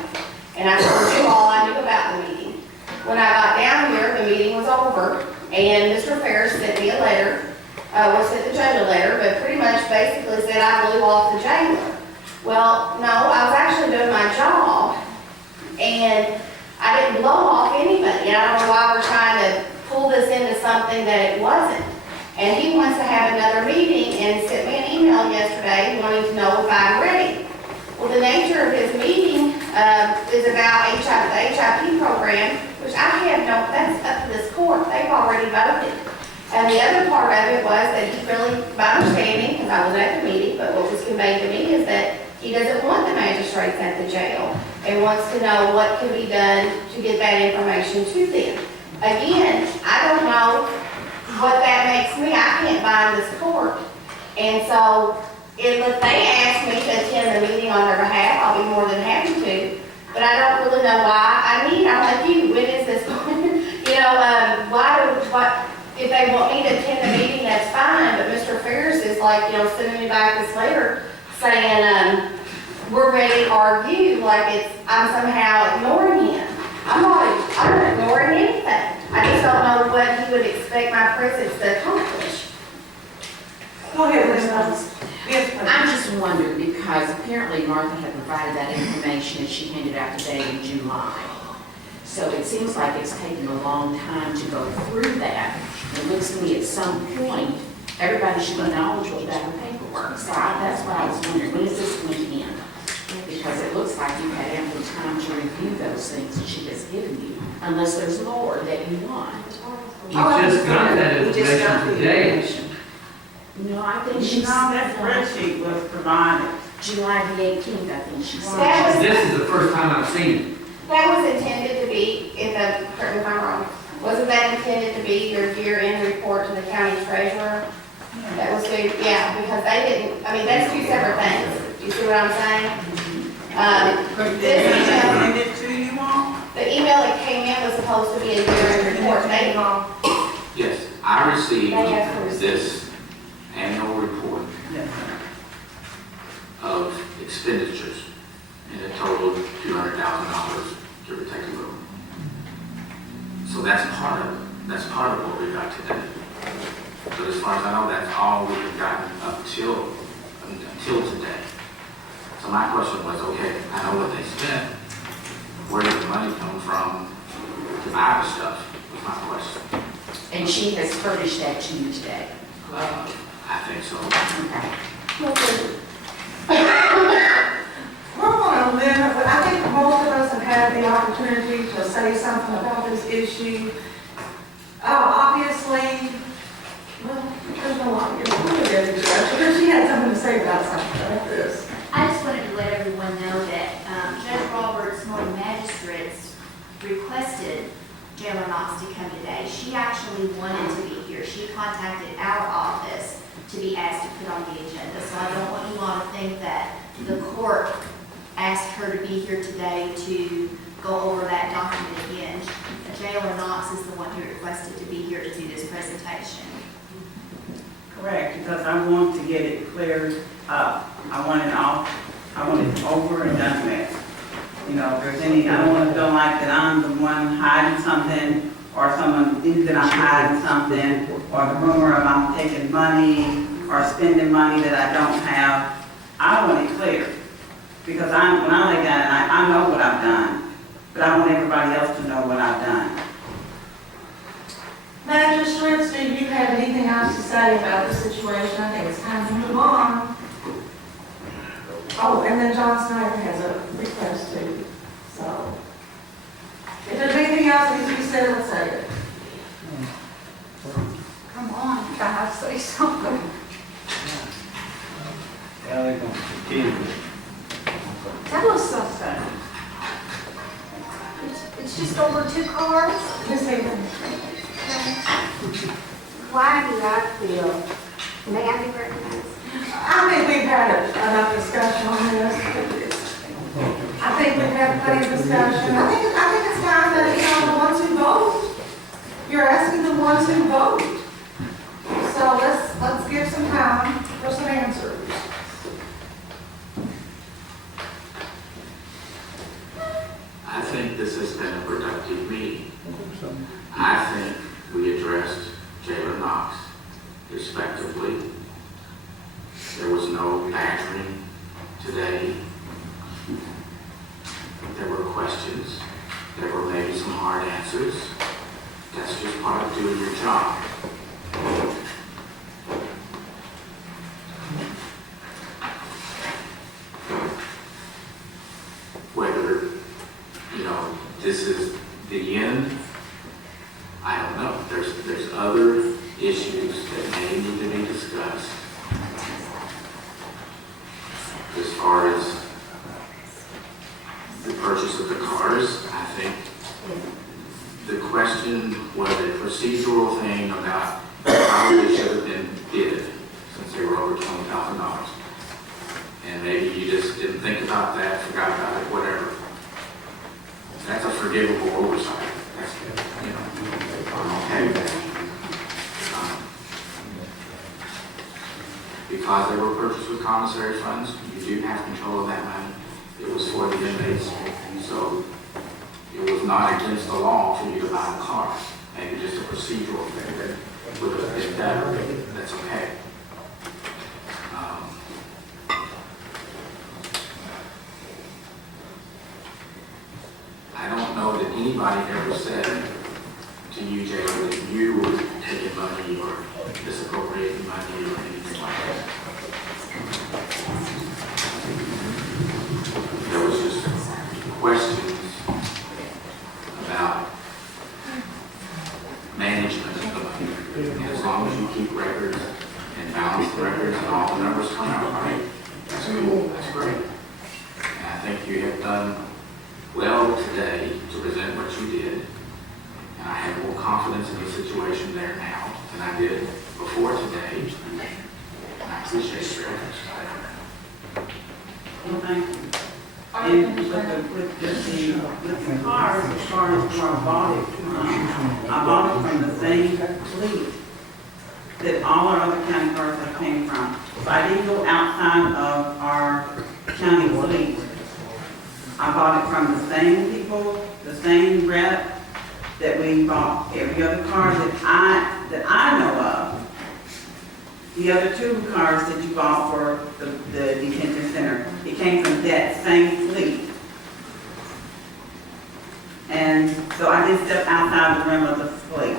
And I told you all I knew about the meeting. When I got down here, the meeting was over, and Mr. Ferris sent me a letter, sent the judge a letter, but pretty much basically said I blew off the jailer. Well, no, I was actually doing my job, and I didn't blow off anybody. I don't know why we're trying to pull this into something that it wasn't. And he wants to have another meeting and sent me an email yesterday wanting to know if I'm ready. Well, the nature of his meeting is about the HIP program, which I have no, that's up to this court. They've already voted. And the other part of it was that he really, my understanding, because I wasn't at the meeting, but what was conveyed to me is that he doesn't want the magistrates at the jail and wants to know what can be done to get that information to them. Again, I don't know what that makes me. I can't bind this court. And so if they ask me to attend the meeting on their behalf, I'll be more than happy to. But I don't really know why. I'm like you, when is this going? If they want me to attend the meeting, that's fine. But Mr. Ferris is like, sending me back this letter saying, we're ready to argue, like I'm somehow ignoring him. I'm not ignoring anything. I just don't know what he would expect my presence to accomplish. Go ahead, Ms. Knox. Yes, ma'am. I'm just wondering, because apparently Martha had provided that information and she handed out today in July. So it seems like it's taken a long time to go through that. It looks to me at some point, everybody should be knowledgeable about the paperwork. So that's what I was wondering, when is this going to end? Because it looks like you've had ample time to review those things that she has given you, unless there's more that you want. You just got that information today. No, I think No, she's. that spreadsheet was provided. July the 18th, I think she said. That was, This is the first time I've seen it. that was intended to be, correct me if I'm wrong, wasn't that intended to be your year-end report to the county treasurer? That was due, yeah, because they didn't, that's two separate things. You see what I'm saying? This email, Send it to you all? the email that came in was supposed to be a year-end report. Yes, I received They have to receive. this annual report Yes. of expenditures in a total of $200,000, give or take a little. So that's part of it. That's part of what we got today. But as far as I know, that's all we've gotten up until today. So my question was, okay, I know what they spent. Where did the money come from to buy the stuff, was my question. And she has furnished that to you today. I think so. Okay. We're going to limit, but I think most of us have had the opportunity to say something about this issue. Obviously, well, there's no lot to get into it, because she had something to say about something like this. I just wanted to let everyone know that Judge Roberts, Northern Magistrates, requested Jailer Knox to come today. She actually wanted to be here. She contacted our office to be asked to put on the agenda. So I don't want you all to think that the court asked her to be here today to go over that document again. Jailer Knox is the one who requested to be here to do this presentation. Correct, because I want to get it cleared up. I want it off. I want it over and done with. If there's any, I don't want to feel like that I'm the one hiding something, or someone thinks that I'm hiding something, or the rumor of I'm taking money or spending money that I don't have. I want it clear, because when I lay down, I know what I've done, but I want everybody else to know what I've done. Magistrates, do you have anything else to say about the situation? I think it's time to move on. Oh, and then John Snyder has a request too, so. If there's anything else that needs to be said, let's say it. Come on, guys, say something. Yeah, they're going to continue. Tell us something. 2 cars? Ms. Higgins? Why do I feel, may I be recognized? I think we've had enough discussion on this. I think we've had plenty of discussion. I think it's time that, the ones who vote, you're asking the ones who vote. So let's give some time for some answers. I think this has been a productive meeting. I think we addressed Jayla Knox respectively. There was no badgering today. There were questions. There were maybe some hard answers. That's just part of doing your job. Whether, this is the end, I don't know. There's other issues that may need to be discussed. As far as the purchase of the cars, I think the question was a procedural thing about how they should have been bid since they were over $20,000. And maybe you just didn't think about that, forgot about it, whatever. That's a forgivable oversight. That's, I'm okay with that. Because they were purchased with commissary funds, you do have control of that money. It was for the inmates, so it was not against the law for you to buy a car. Maybe just a procedural thing that would have been better. That's okay. I don't know that anybody ever said to you, Jay, that you were taking money or misappropriating money or anything like that. There was just questions about management of the money. And as long as you keep records and balance the records and all the numbers come out right, that's cool, that's great. And I think you have done well today to present what you did. And I have more confidence in the situation there now than I did before today. And I appreciate your efforts. Well, thank you. And with the cars, as far as where I bought it, I bought it from the same fleet that all our other county cars have came from. So I didn't go outside of our county fleet. I bought it from the same people, the same rep that we bought every other car that I know of. The other 2 cars that you bought for the detention center, it came from that same fleet. And so I did step outside the rim of the fleet.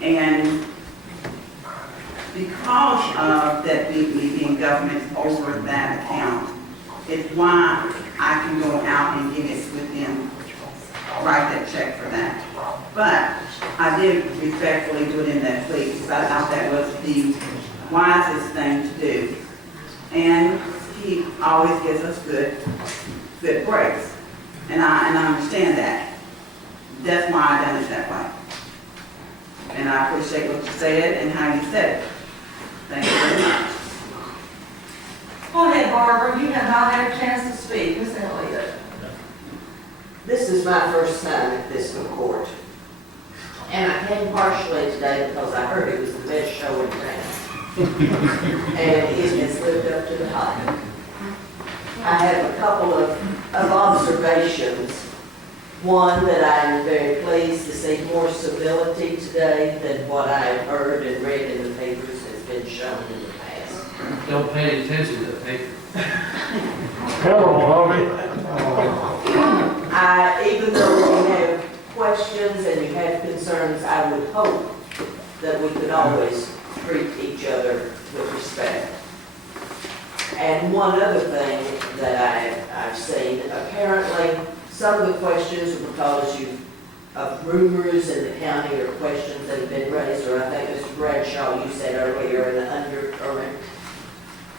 And because of that me being government over that account, it's why I can go out and get it with them, write that check for that. But I did respectfully do it in that fleet because I thought that was the wisest thing to do. And he always gives us good breaks. And I understand that. That's why I done it that way. And I appreciate what you said and how you said it. Thank you very much. Go ahead, Barbara, you have not had a chance to speak. Ms. Elliott. This is my first time at Fiscal Court. And I came partially today because I heard it was the best show in town. And it has lived up to the hype. I have a couple of observations. One, that I am very pleased to see more civility today than what I have heard and read in the papers has been shown in the past. Don't pay any attention to the paper. Hello, Bobby. Even though we have questions and you have concerns, I would hope that we could always treat each other with respect. And one other thing that I've seen, apparently some of the questions are because of rumors in the county or questions that have been raised, or I think Mr. Bradshaw, you said earlier, an undercurrent.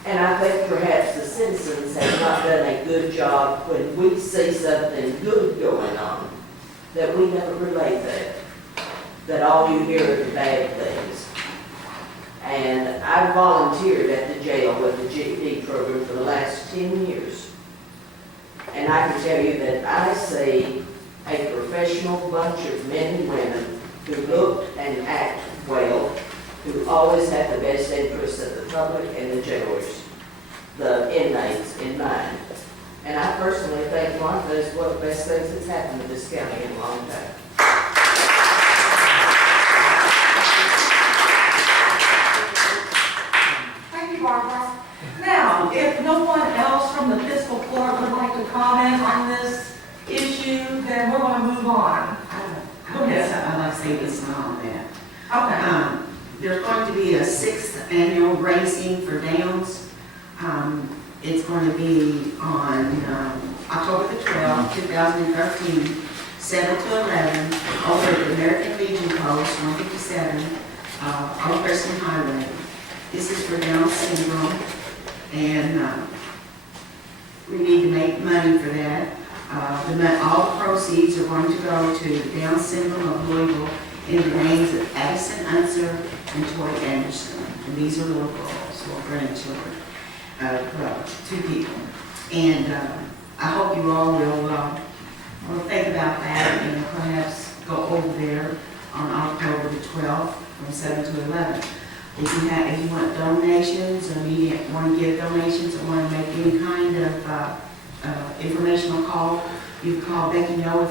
And I think perhaps the citizens have not done a good job when we see something good going on, that we never relayed that all you hear are the bad things. And I volunteered at the jail with the GED program for the last 10 years. And I can tell you that I see a professional bunch of men and women who look and act well, who always have the best interests of the public and the jailers, the inmates in mind. And I personally think Martha is one of the best things that's happened to this county in a long time. Thank you, Barbara. Now, if no one else from the fiscal court would like to comment on this issue, then we're going to move on. I guess I'd like to say this on that. Okay. There's going to be a 6th annual racing for Downs. It's going to be on October the 12th, 2013, 7 to 11, over at the American Legion Post, 157, on Preston Highway. This is for Down syndrome, and we need to make money for that. All the proceeds are going to go to Down syndrome of Louisville in the names of Addison Unser and Tori Anderson. And these are little girls or grandchildren of 2 people. And I hope you all will think about that and perhaps go over there on October the 12th from 7 to 11. If you want donations or you want to give donations or want to make any kind of informational call, you can call Becky Noah at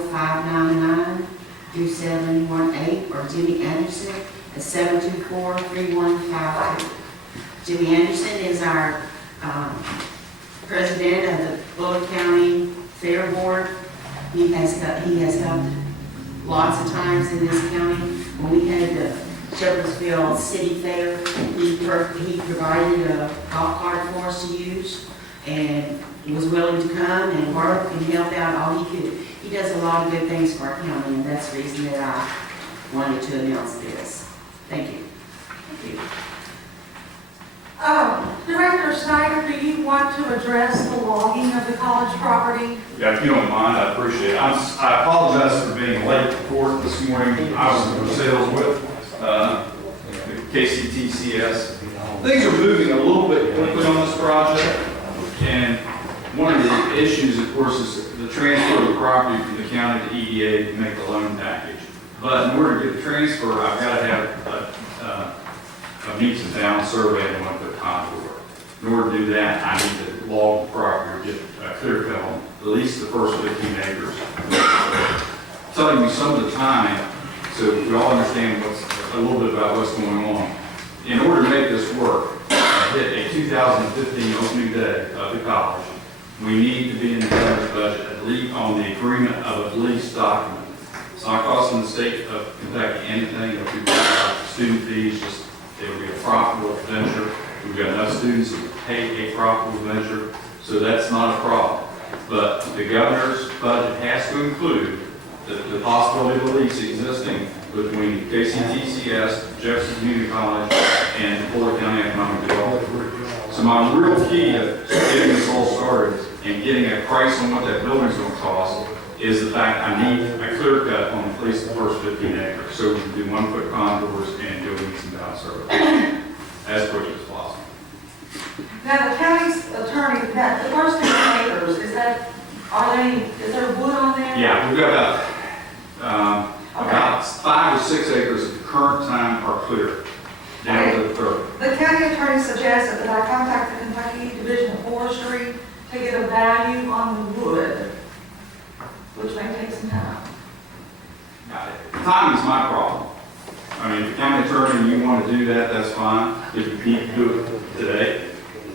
599-2718 or Jimmy Anderson at 724-3152. Jimmy Anderson is our president of the Bullitt County Fair Board. He has helped lots of times in this county. When we had the Shepherdsville City Fair, he provided a golf cart for us to use and was willing to come and work and help out all he could. He does a lot of good things for our county, and that's the reason that I wanted to announce this. Thank you. Thank you. Director Snyder, do you want to address the logging of the college property? Yeah, if you don't mind, I appreciate it. I apologize for being late to court this morning. I was in Brazil with the KCTCS. Things are moving a little bit quickly on this project, and one of the issues, of course, is the transfer of the property from the county to EDA to make the loan package. But in order to get the transfer, I've got to have a meets and bounds survey and 1-foot contour. In order to do that, I need to log the property or get a clear cut on at least the first 15 acres. Telling you some of the timing, so we all understand a little bit about what's going on. In order to make this work, hit a 2015 opening day of the college, we need to be in the governor's budget at least on the agreement of a lease document. It's not costing the state of Kentucky anything. It'll be student fees, just it'll be a profitable venture. We've got enough students to pay a profitable venture, so that's not a problem. But the governor's budget has to include the possibility of a lease existing between KCTCS, Jefferson Community College, and Bullitt County Economic Development. So my real key to getting this all started and getting a price on what that building's going to cost is the fact I need a clear cut on at least the first 15 acres. So we can do 1-foot contours and do a meets and bounds survey as quickly as possible. Now, the county's attorney, the first 10 acres, is there wood on there? Yeah, we've got about 5 or 6 acres at the current time are clear, down to the 30. The county attorney suggested that I contact the Kentucky Division of Forestry to get a value on the wood, which may take some time. Time is my problem. I mean, if the county attorney, you want to do that, that's fine. If you can't do it today,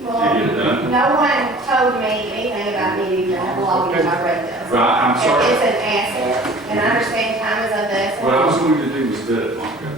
Well, to get it done. no one told me anything about needing to have logging when I read this. Right, I'm sorry. It's an asset, and I understand time is of the essence. What I was going to do was bid it, Monica.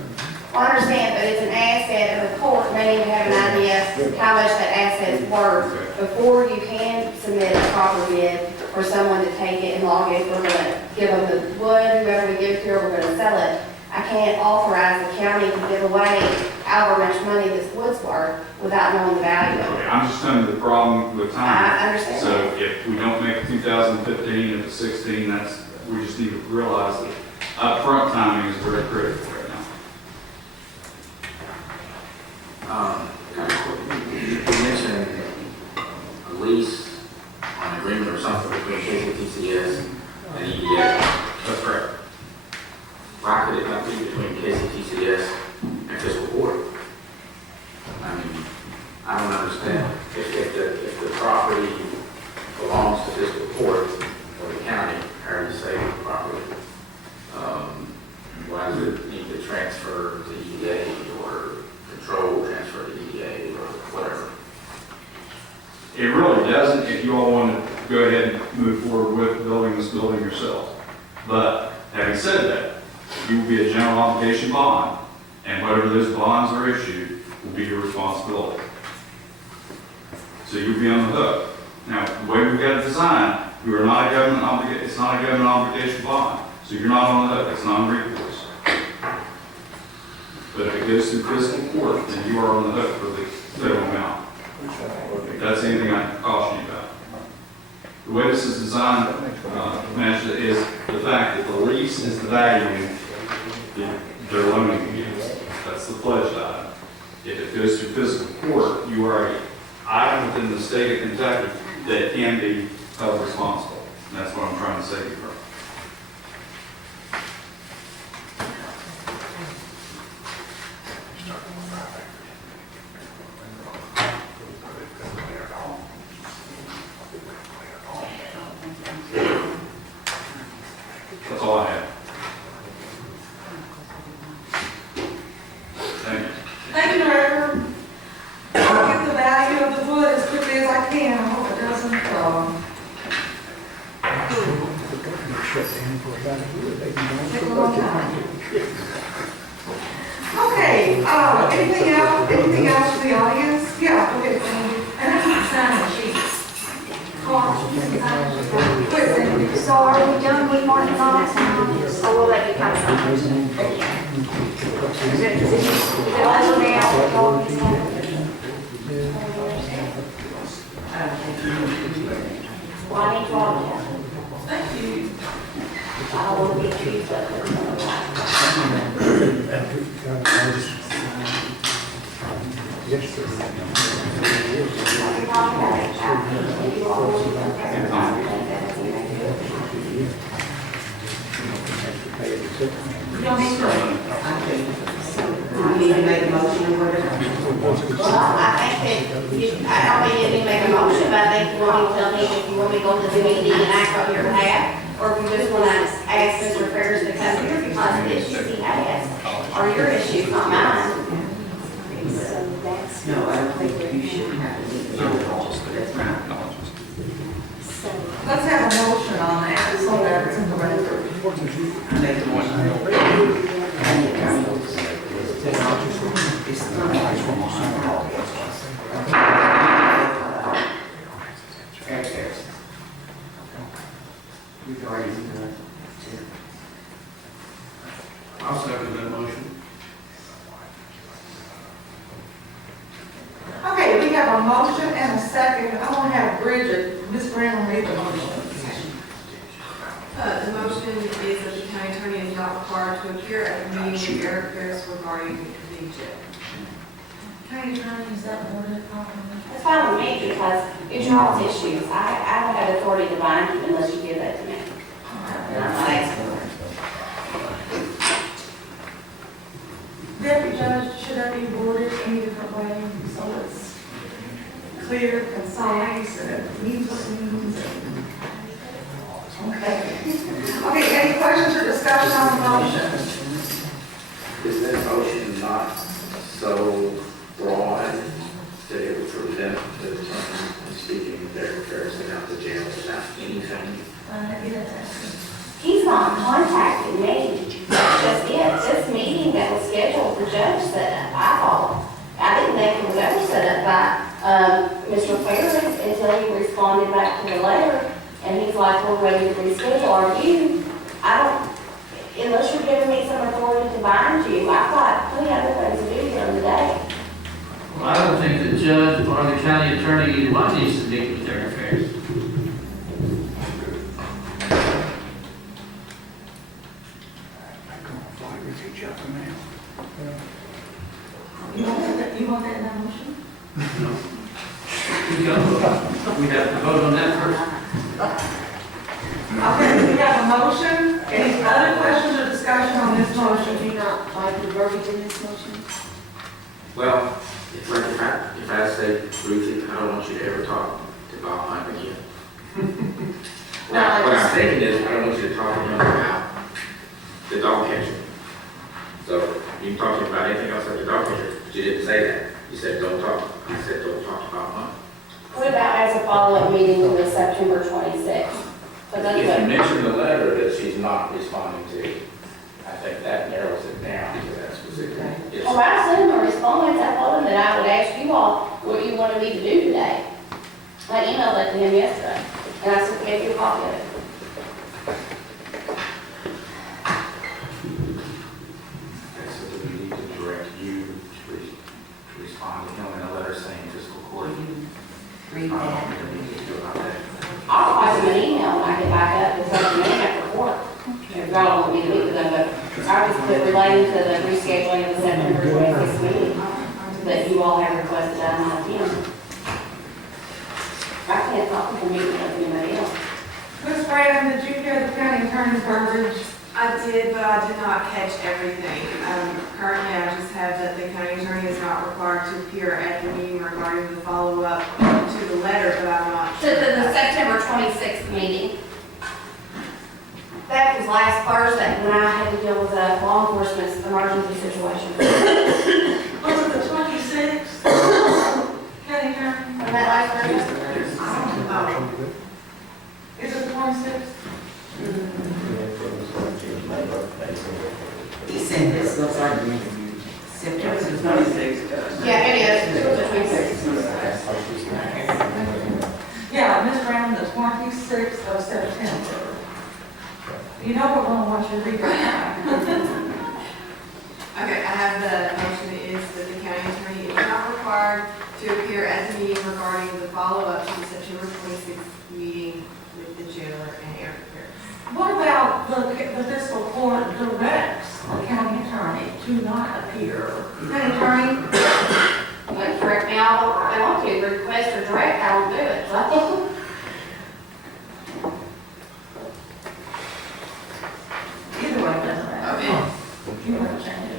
Well, I understand, but it's an asset, and the court may need to have an idea of how much that asset's worth before you can submit a proper bid for someone to take it and log it. We're gonna give them the wood, whoever we give it to, we're gonna sell it. I can't authorize the county to give away however much money this wood's worth without knowing the value of it. I'm just telling you the problem with time. I understand So that. if we don't make it 2015, if it's 16, that's we just need to realize that upfront timing is very critical right now. Kind of quick, you mentioned a lease, an agreement or something between KCTCS and EDA. That's correct. Why could it not be between KCTCS and fiscal court? I mean, I don't understand. If the property belongs to fiscal court or the county, however you say the property, why does it need to transfer to EDA or control transfer to EDA or whatever? It really doesn't if you all want to go ahead and move forward with building this building yourself. But having said that, you will be a general obligation bond, and whatever those bonds are issued will be your responsibility. So you'll be on the hook. Now, the way we've got it designed, you are not a government obligation, it's not a government obligation bond, so you're not on the hook, it's non-recourse. But if it goes through fiscal court, then you are on the hook for the total amount. That's anything I can caution you about. The way this is designed, Master, is the fact that the lease is the value that they're loaning you. That's the pledged item. If it goes through fiscal court, you are an item within the state of Kentucky that can be held responsible. And that's what I'm trying to say to you. That's all I have. Thank you. Thank you, Director. I'll get the value of the wood as quickly as I can. I hope it doesn't, take a long time. Okay, anything else for the audience? Yeah, go ahead, Sandy. And I can sign the sheets. Quick, Sandy. So are we done with Martin Knox now? Or will they be kind of? Is it over now? Well, I need to all. Thank you. I don't want to be accused of it. You don't need to. You need to make a motion or whatever. Well, I think that I don't think you need to make a motion, but I think you want to tell me if you want me to go to the meeting and act on your behalf, or if you just want to ask Mr. Ferris to come here because the issues he has are your issues, not mine. No, I don't think you should have to leave the office, but that's right. Let's have a motion on that, so that it's in the record. I make a motion. I'll second that motion. Okay, we have a motion and a second. I want to have Bridget, Ms. Brown read the motion. The motion is that the county attorney is not required to appear at the meeting with Eric Ferris regarding the jail. County attorney, is that what it It's fine with me because it's your all's issues. I don't have authority to bind you unless you give that to me. And I'm not asking for it. Deputy Judge, should that be worded any different way so it's clear, concise, and it means what it means? Okay. Okay, any questions or discussion on the motion? Is that motion not so broad that it would prevent the attorney from speaking with Eric Ferris about the jail without anything? He's not contacting me. That's just it. This meeting that was scheduled, the judge set up. I didn't think it was ever set up by Mr. Ferris until he responded back to the letter. And he's like, we're ready to reschedule. Are you? I don't, unless you're giving me some authority to bind you, I've got plenty of other things to do during the day. Well, I don't think the judge or the county attorney either one needs to meet with their affairs. We go, we have to vote on that first. Okay, we have a motion. Any other questions or discussion on this motion? Do you not like the verbiage in this motion? Well, it's like if I say, Ruthie, I don't want you to ever talk to Bob Hunt again. Now, what I'm thinking is, I don't want you to talk to him about the dog catcher. So, you can talk to him about anything else but the dog catcher, but you didn't say that. You said, don't talk. I said, don't talk to Bob Hunt. What about as a follow-up meeting to the September 26th? So that's If you what, mention the letter that she's not responding to, I think that narrows it down to that specific. Yes. well, I sent him a response, I told him that I would ask you all what you wanted me to do today. I emailed that to him yesterday, and I sent, gave you a copy of it. Okay, so do we need to direct you to respond to him in a letter saying fiscal court? Read What that. do we need to do about that? I'll write him an email when I get back up, this afternoon after work. If y'all want me to meet with them, but I was put relating to the rescheduling of the September 26th meeting that you all have requested out of him. I can't talk to the meeting of anybody else. Ms. Brandon, did you hear the county attorney's verbiage? I did, but I did not catch everything. Currently, I just have that the county attorney is not required to appear at the meeting regarding the follow-up to the letter, but I'm not To sure. the September 26th meeting. That was last Thursday when I had to deal with a law enforcement emergency situation. Was it the 26th? County attorney? Was that last Thursday? Is it the 26th? He said this looks like September 26th. Yeah, it is. It was the 26th. Yeah, Ms. Brown, the 26th of September. You know we're gonna want you to read that. Okay, I have the motion is that the county attorney is not required to appear at the meeting regarding the follow-up to the September 26th meeting with the jailer and Eric Harris. What about the fiscal court directs the county attorney to not appear? County attorney? But direct me all I want to, request or direct, I won't do it. So, Either way, it doesn't matter. Okay. You want to change it.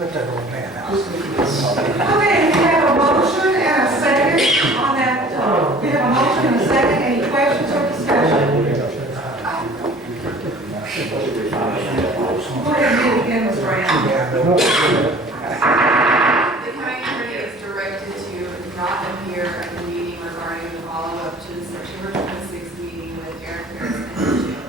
Let that old man out. Okay, we have a motion and a second on that, we have a motion and a second, any questions or discussion? Go ahead and do it again, Ms. Brown. The county attorney is directed to not appear at the meeting regarding the follow-up to the September 26th meeting with Eric Harris and the jailer.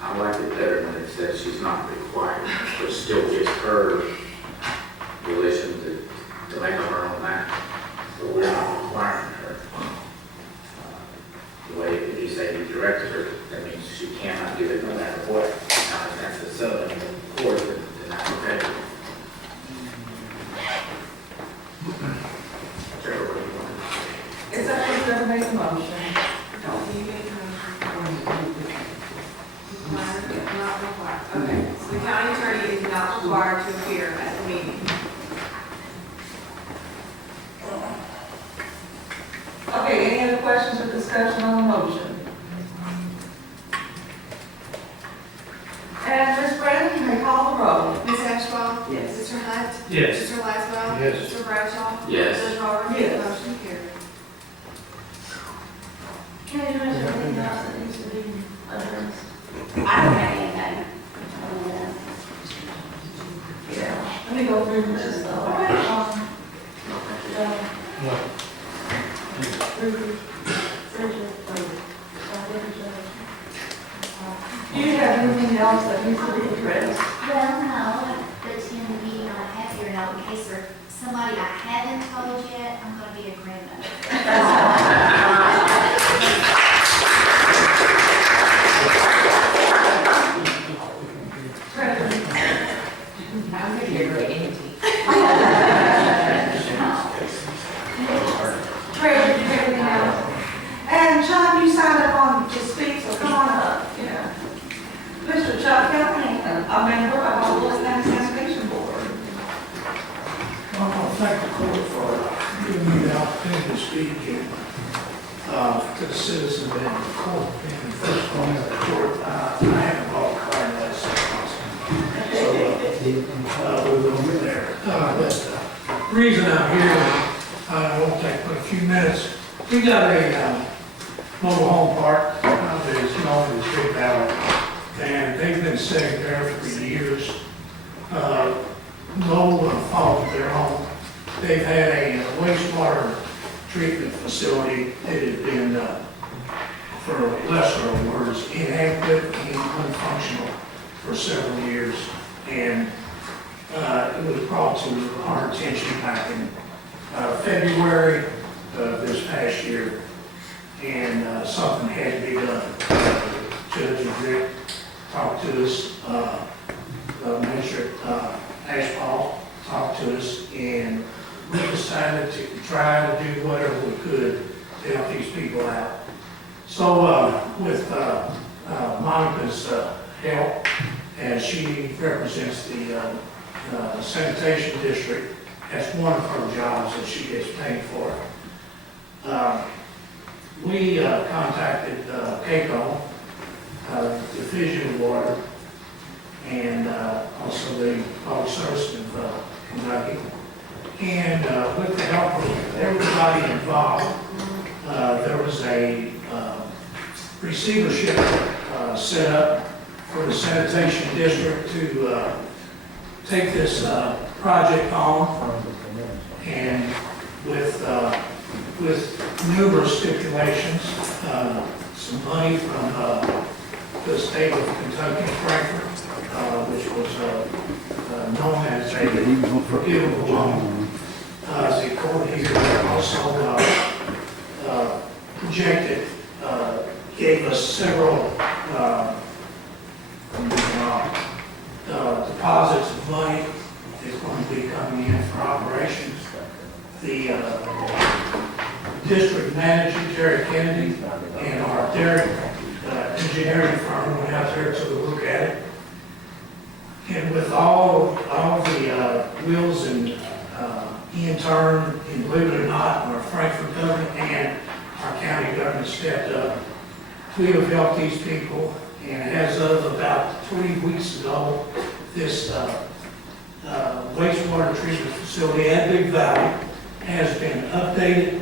I like it better when it says she's not required, but still gives her relation to make up her own mind. So we're not requiring her. The way, if you say you directed her, that means she cannot give it no matter what. Now, if that's the settlement of the court, then that's okay. Whichever way you want to. Is that who's gonna make the motion? You made the motion. Not required. Okay, so the county attorney is not required to appear at the meeting. Okay, any other questions or discussion on the motion? And Ms. Brandon, you may call the roll. Ms. Ashwell? Yes. Mr. Hunt? Yes. Mr. Laswell? Yes. Mr. Bradshaw? Yes. Judge Robert? Yes. Motion carried. Can you do anything else that needs to be addressed? I don't have anything. Yeah. Let me go through this though. Do you have anything else that needs to be addressed? Well, no, but in the meeting on a happier note, in case there's somebody I haven't told yet, I'm gonna be a grandmother. Treasurer? I'm going to give her anything. thank the court for giving me the opportunity to speak and, to the citizens in the court, in the first one of the court. I haven't bought a car in the last 6 months. So, we'll go from there. But the reason I'm here, I won't take but a few minutes. We got a mobile home park that is known as Big Valley, and they've been sitting there for years. No fault of their own. They've had a wastewater treatment facility that has been, for lesser of words, inadequate and unfunctional for several years. And it was brought to our attention back in February of this past year, and something had to be done. Judge Rick talked to us, Mr. Ashball talked to us, and we decided to try to do whatever we could to help these people out. So with Monica's help, as she represents the sanitation district, that's one of her jobs that she gets paid for. We contacted CAECO, Division of Water, and also the Public Service of Kentucky. And with the help of everybody involved, there was a receivership set up for the sanitation district to take this project on, and with numerous stipulations, some money from the state of Kentucky, Frankfurt, which was known as a forgivable loan. The court here also projected, gave us several deposits of money that's going to be coming in for operations. The district manager, Jerry Kennedy, and our Derek engineering firm went out there to look at it. And with all the wheels and Ian Turn, and believe it or not, our Frankfurt government and our county government stepped up. We have helped these people, and as of about 20 weeks ago, this wastewater treatment facility at Big Valley has been updated.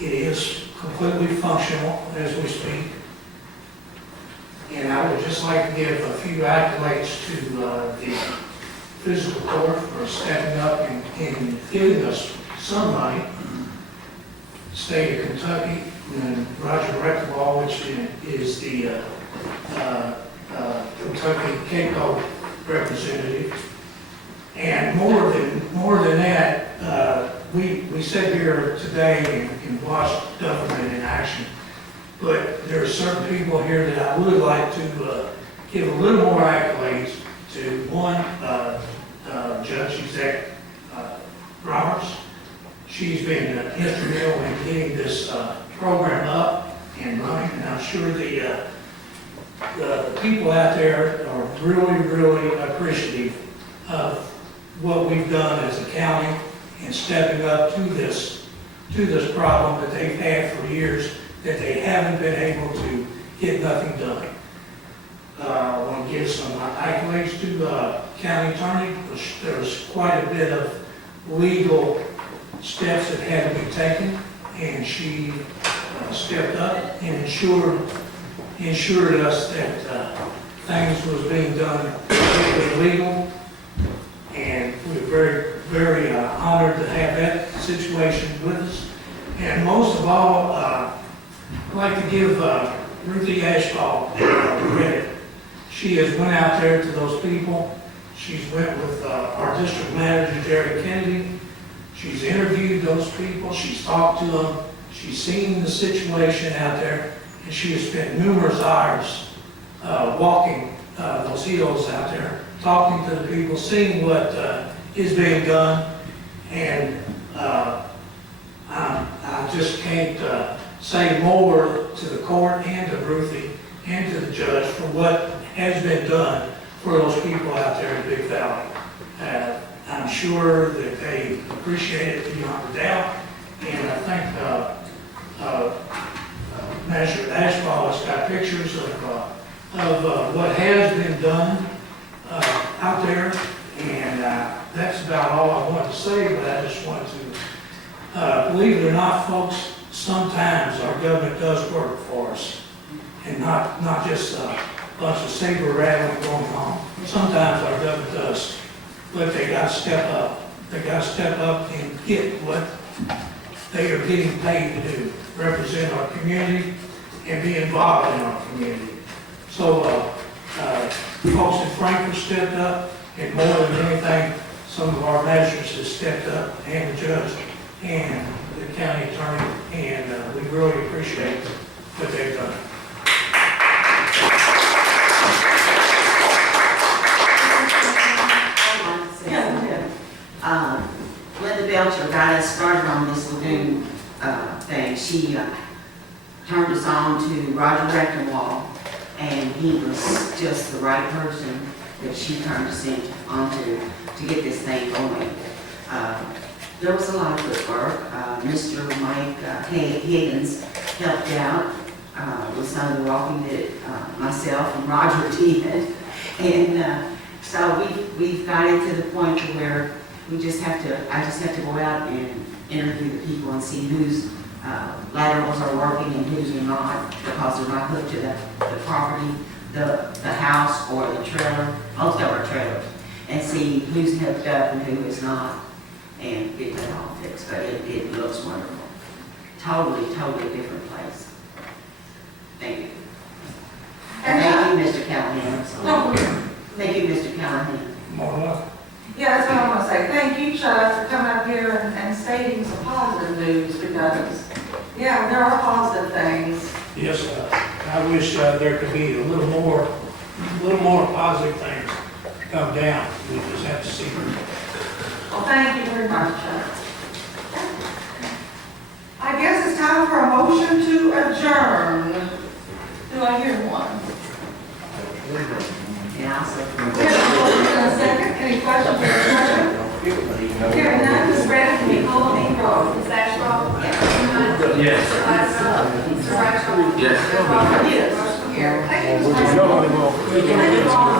It is completely functional as we speak. And I would just like to give a few accolades to the fiscal court for stepping up and giving us some money. State of Kentucky, and Roger Rectable, which is the Kentucky CAECO representative. And more than that, we sit here today and watch government in action. But there are certain people here that I would like to give a little more accolades to. One, Judge-Exec Roberts. She's been instrumental in getting this program up and running, and I'm sure the people out there are really, really appreciative of what we've done as a county and stepping up to this problem that they've had for years, that they haven't been able to get nothing done. I want to give some accolades to the county attorney. There's quite a bit of legal steps that had to be taken, and she stepped up and ensured us that things was being done completely legal, and we're very, very honored to have that situation with us. And most of all, I'd like to give Ruthie Ashball credit. She has went out there to those people. She's went with our district manager, Jerry Kennedy. She's interviewed those people. She's talked to them. She's seen the situation out there, and she has spent numerous hours walking those hills out there, talking to the people, seeing what is being done. And I just can't say more to the court and to Ruthie and to the judge for what has been done for those people out there in Big Valley. I'm sure that they appreciate it beyond a doubt. And I think Master Asphalt has got pictures of what has been done out there. And that's about all I want to say, but I just want to, believe it or not, folks, sometimes our government does work for us. And not just a bunch of saber rattling going on. Sometimes our government does, but they got to step up. They got to step up and get what they are getting paid to do, represent our community and be involved in our community. So, folks in Frankfurt stepped up, and more than anything, some of our magistrates have stepped up, and the judge, and the county attorney, and we really appreciate what they've done. Linda Belcher got us started on this lagoon thing. She turned us on to Roger Reckenwall, and he was just the right person that she turned us onto to get this thing going. There was a lot of good work. Mr. Mike Higgins helped out with some of the walking that myself and Roger did. And so we've got it to the point to where I just have to go out and interview the people and see whose laterals are working and whose are not, because they're not hooked to the property, the house, or the trailer. Most of them are trailers. And see who's hooked up and who is not, and get that all fixed. But it looks wonderful. Totally different place. Thank you. And thank you, Mr. Callahan. Thank you, Mr. Callahan. More luck. Yeah, that's what I want to say. Thank you, Chuck, for coming up here and stating some positive news, because, yeah, there are positive things. Yes, I wish there could be a little more positive things come down. We just have to see. Well, thank you very much, Chuck. I guess it's time for a motion to adjourn. Do I hear one? Yeah, so. We have a motion and a second. Any questions or discussion? Hearing none, Ms. Bradley, can you call the roll? Ms. Ashcraft? Yes. Mr. Ladson? Mr. Bradshaw? Yes. Ms. Roberts? Yes. Motion carried. Thank you, Ms. Bradley. Well,